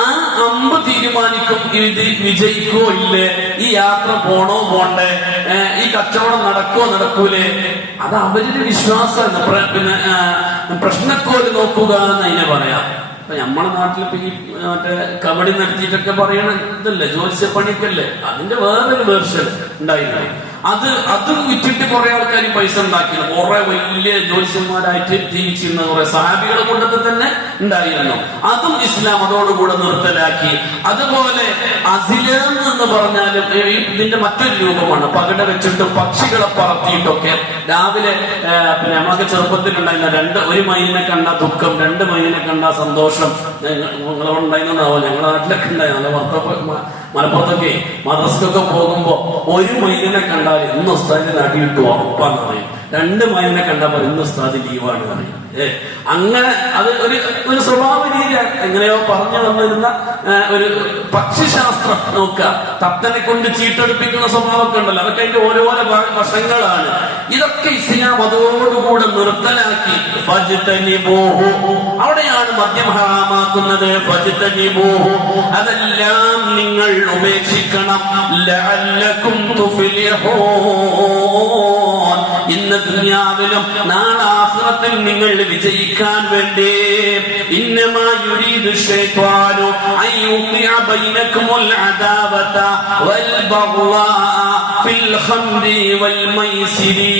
ആ അമ്പ് തീരുമാനിക്കും ഇത് വിജയിക്കോ ഇല്ലേ, ഈ യാത്ര പോണോ പോണ്ടേ, ഈ കച്ചവടം നടക്കോ നടക്കൂലേ. അത് അവരുടെ വിശ്വാസമാണ്. പിന്നെ പ്രശ്നക്കോല് നോക്കുക എന്ന് അതിനെ പറയാം. അപ്പൊ നമ്മുടെ നാട്ടിലിപ്പോ ഈ മറ്റേ കബഡി നടത്തിയിട്ടൊക്കെ പറയണ ഇതല്ലേ, ജ്യോത്സ്യപ്പണിക്കല്ലേ, അതിന്റെ വേറൊരു വേർഷൻ ഉണ്ടായിരുന്നു. അതും വിറ്റിട്ട് കുറെ ആൾക്കാർ പൈസ ഉണ്ടാക്കിയിരുന്നു. കുറെ വലിയ ജ്യോത്സ്യന്മാരായിട്ട് ജീവിച്ചിരുന്ന കുറെ സഹാബികളെ കൂട്ടത്തിൽ തന്നെ ഉണ്ടായിരുന്നു. അതും ഇസ്ലാം അതോടുകൂടെ നിർത്തലാക്കി. അതുപോലെ അസിലം എന്ന് പറഞ്ഞാലും ഇതിന്റെ മറ്റൊരു രൂപമാണ്. പകട വെച്ചിട്ട് പക്ഷികളെ പറത്തിയിട്ടൊക്കെ രാവിലെ പിന്നെ നമ്മളൊക്കെ ചെറുപ്പത്തിലുണ്ടായിരുന്ന ഒരു മൈലിനെ കണ്ട ദുഃഖം, 2 മൈലിനെ കണ്ട സന്തോഷം, നിങ്ങളുണ്ടായിരുന്നാവോ, ഞങ്ങളുടെ നാട്ടിലൊക്കെ ഉണ്ടായിരുന്നു. മലപ്പുറത്തൊക്കെ മദ്രസക്കൊക്കെ പോകുമ്പോ 1 മൈലിനെ കണ്ടാൽ ഇന്ന് ഉസ്താദിന്റെ നാട്ടിൽ ഇട്ടു ഉറപ്പാന്ന് പറയും. 2 മൈലിനെ കണ്ടപ്പോൾ ഇന്ന് ഉസ്താദ് ലീവാണ് പറയും. അങ്ങനെ അത് ഒരു സ്വഭാവ രീതിയാണ്. എങ്ങനെയോ പറഞ്ഞു വന്നിരുന്ന ഒരു പക്ഷിശാസ്ത്രം നോക്കുക, തത്തനെ കൊണ്ട് ചീട്ടെടുപ്പിക്കുന്ന സ്വഭാവമൊക്കെ ഉണ്ടല്ലോ, അതൊക്കെ അതിന്റെ ഓരോരോ വശങ്ങളാണ്. ഇതൊക്കെ ഇസ്ലാം അതോടുകൂടെ നിർത്തലാക്കി. അവിടെയാണ് മദ്യം ഹറാമാക്കുന്നത്. അതെല്ലാം നിങ്ങൾ ഉപേക്ഷിക്കണം. ലഅല്ലകും തുഫ്ലിഹൂൻ. ഇന്ന് ദുനിയാവിലും നാളെ ആഖിറത്തിൽ നിങ്ങൾ വിജയിക്കാൻ വേണ്ടി. ഇന്നമാ യുരീദു ശൈത്വാനു അൻ യുഖിഅ ബൈനകുമുൽ അദാവത വൽ ബഗ്ളാഅ ഫിൽ ഖംരി വൽ മൈസിരി.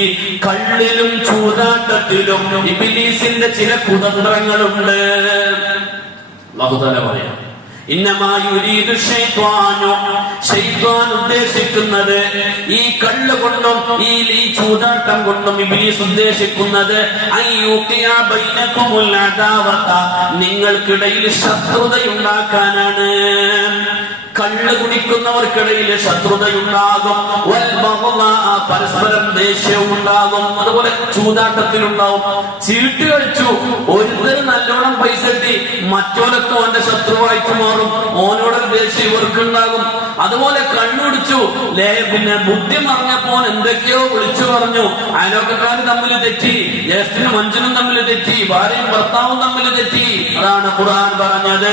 കള്ളിലും ചൂതാട്ടത്തിലും ഇബ്ലീസിന്റെ ചില കുതന്ത്രങ്ങളുണ്ട്. അല്ലാഹു തആല പറയാം, ഇന്നമാ യുരീദു ശൈത്വാനു, ശൈത്വാൻ ഉദ്ദേശിക്കുന്നത് ഈ കള്ള് കൊണ്ടും ഈ ചൂതാട്ടം കൊണ്ടും ഇബ്ലീസ് ഉദ്ദേശിക്കുന്നത് അയ്യുഖിയ ബൈനകുമുൽ അദാവത, നിങ്ങൾക്കിടയിൽ ശത്രുതയുണ്ടാക്കാനാണ്. കള്ള് കുടിക്കുന്നവർക്കിടയിൽ ശത്രുതയുണ്ടാകും. പരസ്പരം ദേഷ്യവും ഉണ്ടാകും. അതുപോലെ ചൂതാട്ടത്തിലുണ്ടാവും. ചീട്ട് കളിച്ചു, ഒരുത്തർ നല്ലോണം പൈസ കിട്ടി, മറ്റോരൊക്കെ അവന്റെ ശത്രുവായിട്ട് മാറും. ഓനോടൊരു ദേഷ്യം ഇവർക്കുണ്ടാകും. അതുപോലെ കണ്ണുടിച്ചു, പിന്നെ ബുദ്ധി മറിഞ്ഞപ്പോ എന്തൊക്കെയോ വിളിച്ചു പറഞ്ഞു. അയലോക്കക്കാർ തമ്മിൽ തെറ്റി, ജ്യേഷ്ഠനും മഞ്ചനും തമ്മിൽ തെറ്റി, ഭാര്യയും ഭർത്താവും തമ്മിൽ തെറ്റി. അതാണ് ഖുർആൻ പറഞ്ഞത്,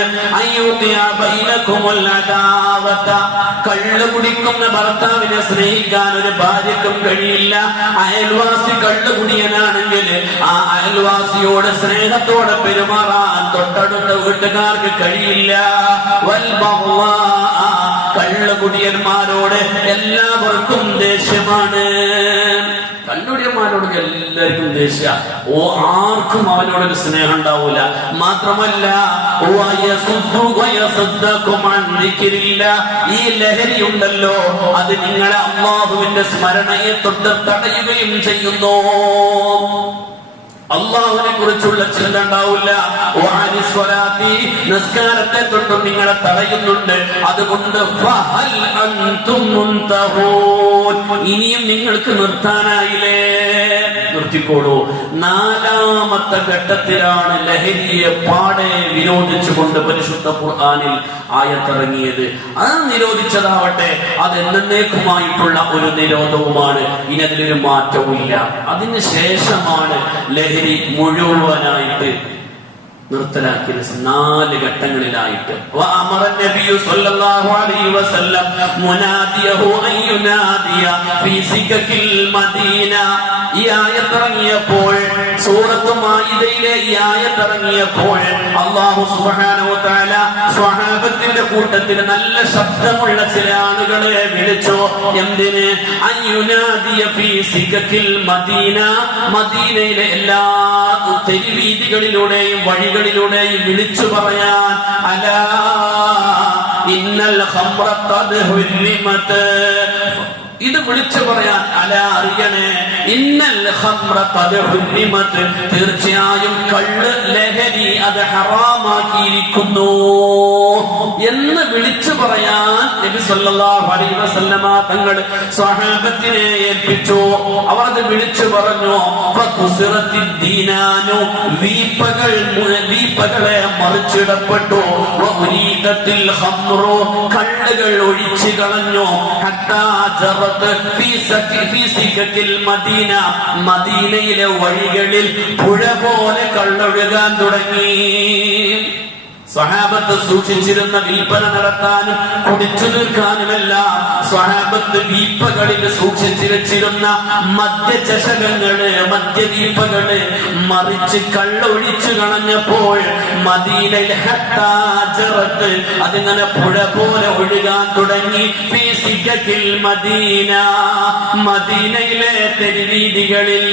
കള്ള് കുടിക്കുന്ന ഭർത്താവിനെ സ്നേഹിക്കാൻ ഒരു ഭാര്യക്കും കഴിയില്ല. അയൽവാസി കള്ളുകുടിയനാണെങ്കിൽ ആ അയൽവാസിയോട് സ്നേഹത്തോടെ പെരുമാറാൻ തൊട്ടടുത്ത വീട്ടുകാർക്ക് കഴിയില്ല. കള്ളുകുടിയന്മാരോട് എല്ലാവർക്കും ദേഷ്യമാണ്. കള്ളുടിയന്മാരോട് എല്ലാവർക്കും ദേഷ്യ. ആർക്കും അവനോടൊരു സ്നേഹം ഉണ്ടാവൂല. മാത്രമല്ല ഈ ലഹരി ഉണ്ടല്ലോ, അത് നിങ്ങളെ അല്ലാഹുവിന്റെ സ്മരണയെ തൊട്ട് തടയുകയും ചെയ്യുന്നു. അള്ളാഹുവിനെ കുറിച്ചുള്ള ചിന്ത ഉണ്ടാവില്ല. നിസ്കാരത്തെ തൊട്ടും നിങ്ങളെ തടയുന്നുണ്ട്. അതുകൊണ്ട് ഇനിയും നിങ്ങൾക്ക് നിർത്താനായില്ലേ? നിർത്തിക്കോളൂ. 4ാമത്തെ ഘട്ടത്തിലാണ് ലഹരിയെ പാടെ വിരോധിച്ചുകൊണ്ട് പരിശുദ്ധ ഖുർആനിൽ ആയത്തിറങ്ങിയത്. അത് നിരോധിച്ചതാവട്ടെ, അത് എന്നേക്കുമായിട്ടുള്ള ഒരു നിരോധവുമാണ്. ഇനി അതിലൊരു മാറ്റവുമില്ല. അതിന് ശേഷമാണ് ലഹരി മുഴുവനായിട്ട് നിർത്തലാക്കിയത് 4 ഘട്ടങ്ങളിലായിട്ട്. ഈ ആയത്തിറങ്ങിയപ്പോൾ, സൂറത്ത് മാഇദയിലെ ഈ ആയത്തിറങ്ങിയപ്പോൾ അല്ലാഹു സുബ്ഹാനഹു വ തആല സ്വഹാബത്തിന്റെ കൂട്ടത്തിൽ നല്ല ശബ്ദമുള്ള ചില ആളുകളെ വിളിച്ചു. എന്തിന്? അയ്യുനാദിയ ഫീ സികക്കിൽ മദീന, മദീനയിലെ എല്ലാ തെരുവീതികളിലൂടെയും വഴികളിലൂടെയും വിളിച്ചു പറയാൻ, അലാ ഇന്നൽ ഖംറ ഖദ് ഹുരിമത്, ഇത് വിളിച്ചു പറയാൻ, അല അറിയണേ, ഇന്നൽ ഖംറ ഖദ് ഹുരിമത്, തീർച്ചയായും കള്ള് ലഹരി അത് ഹറാമാക്കിയിരിക്കുന്നു എന്ന് വിളിച്ചു പറയാൻ നബി സല്ലല്ലാഹു അലൈഹി വസല്ലമ തങ്ങൾ സ്വഹാബത്തിനെ ഏൽപ്പിച്ചു. അവർ അത് വിളിച്ചു പറഞ്ഞു. ഫകുസിറത്തിദ്ദീനാനു, വീപ്പകളെ മറിച്ചിടപ്പെട്ടു. വഉരീദത്തിൽ ഖംറു, കള്ളുകൾ ഒഴിച്ചു കളഞ്ഞു. ഹത്താ ജറത് ഫീ സികക്കിൽ മദീന, മദീനയിലെ വഴികളിൽ പുഴ പോലെ കള്ളൊഴുകാൻ തുടങ്ങി. സ്വഹാബത്ത് സൂക്ഷിച്ചിരുന്ന വിൽപ്പന നടത്താനും കുടിച്ചു തീർക്കാനുമെല്ലാം സ്വഹാബത്ത് വീപ്പകളിൽ സൂക്ഷിച്ചു വെച്ചിരുന്ന മദ്യചഷകങ്ങള്, മദ്യദീപകള് മറിച്ച് കള്ളൊഴിച്ചു കളഞ്ഞപ്പോൾ മദീനയിൽ ഹത്താജറത്ത്, അതിങ്ങനെ പുഴ പോലെ ഒഴുകാൻ തുടങ്ങി. ഫീ സികക്കിൽ മദീന, മദീനയിലെ തെരുവീതികളിൽ,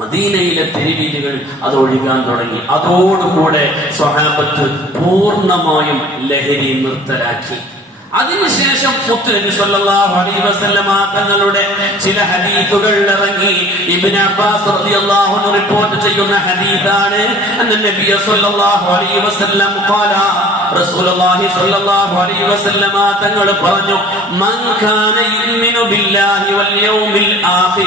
മദീനയിലെ തെരുവീതികൾ അത് ഒഴുകാൻ തുടങ്ങി. അതോടുകൂടെ സ്വഹാബത്ത് പൂർണ്ണമായും ലഹരി നിർത്തലാക്കി. അതിനുശേഷം മുത്തുനബി സ്വല്ലല്ലാഹു അലൈഹി വസല്ലമ തങ്ങളുടെ ചില ഹദീസുകൾ ഇറങ്ങി. ഇബ്നു അബ്ബാസ് റളിയല്ലാഹു അൻഹു റിപ്പോർട്ട് ചെയ്യുന്ന ഹദീസാണ്. നബി സ്വല്ലല്ലാഹു അലൈഹി വസല്ലം ഖാല, റസൂലുള്ളാഹി സ്വല്ലല്ലാഹു അലൈഹി വസല്ലമ തങ്ങൾ പറഞ്ഞു, മൻ കാന യുമിനു ബില്ലാഹി വൽ യൗമിൽ ആഖിർ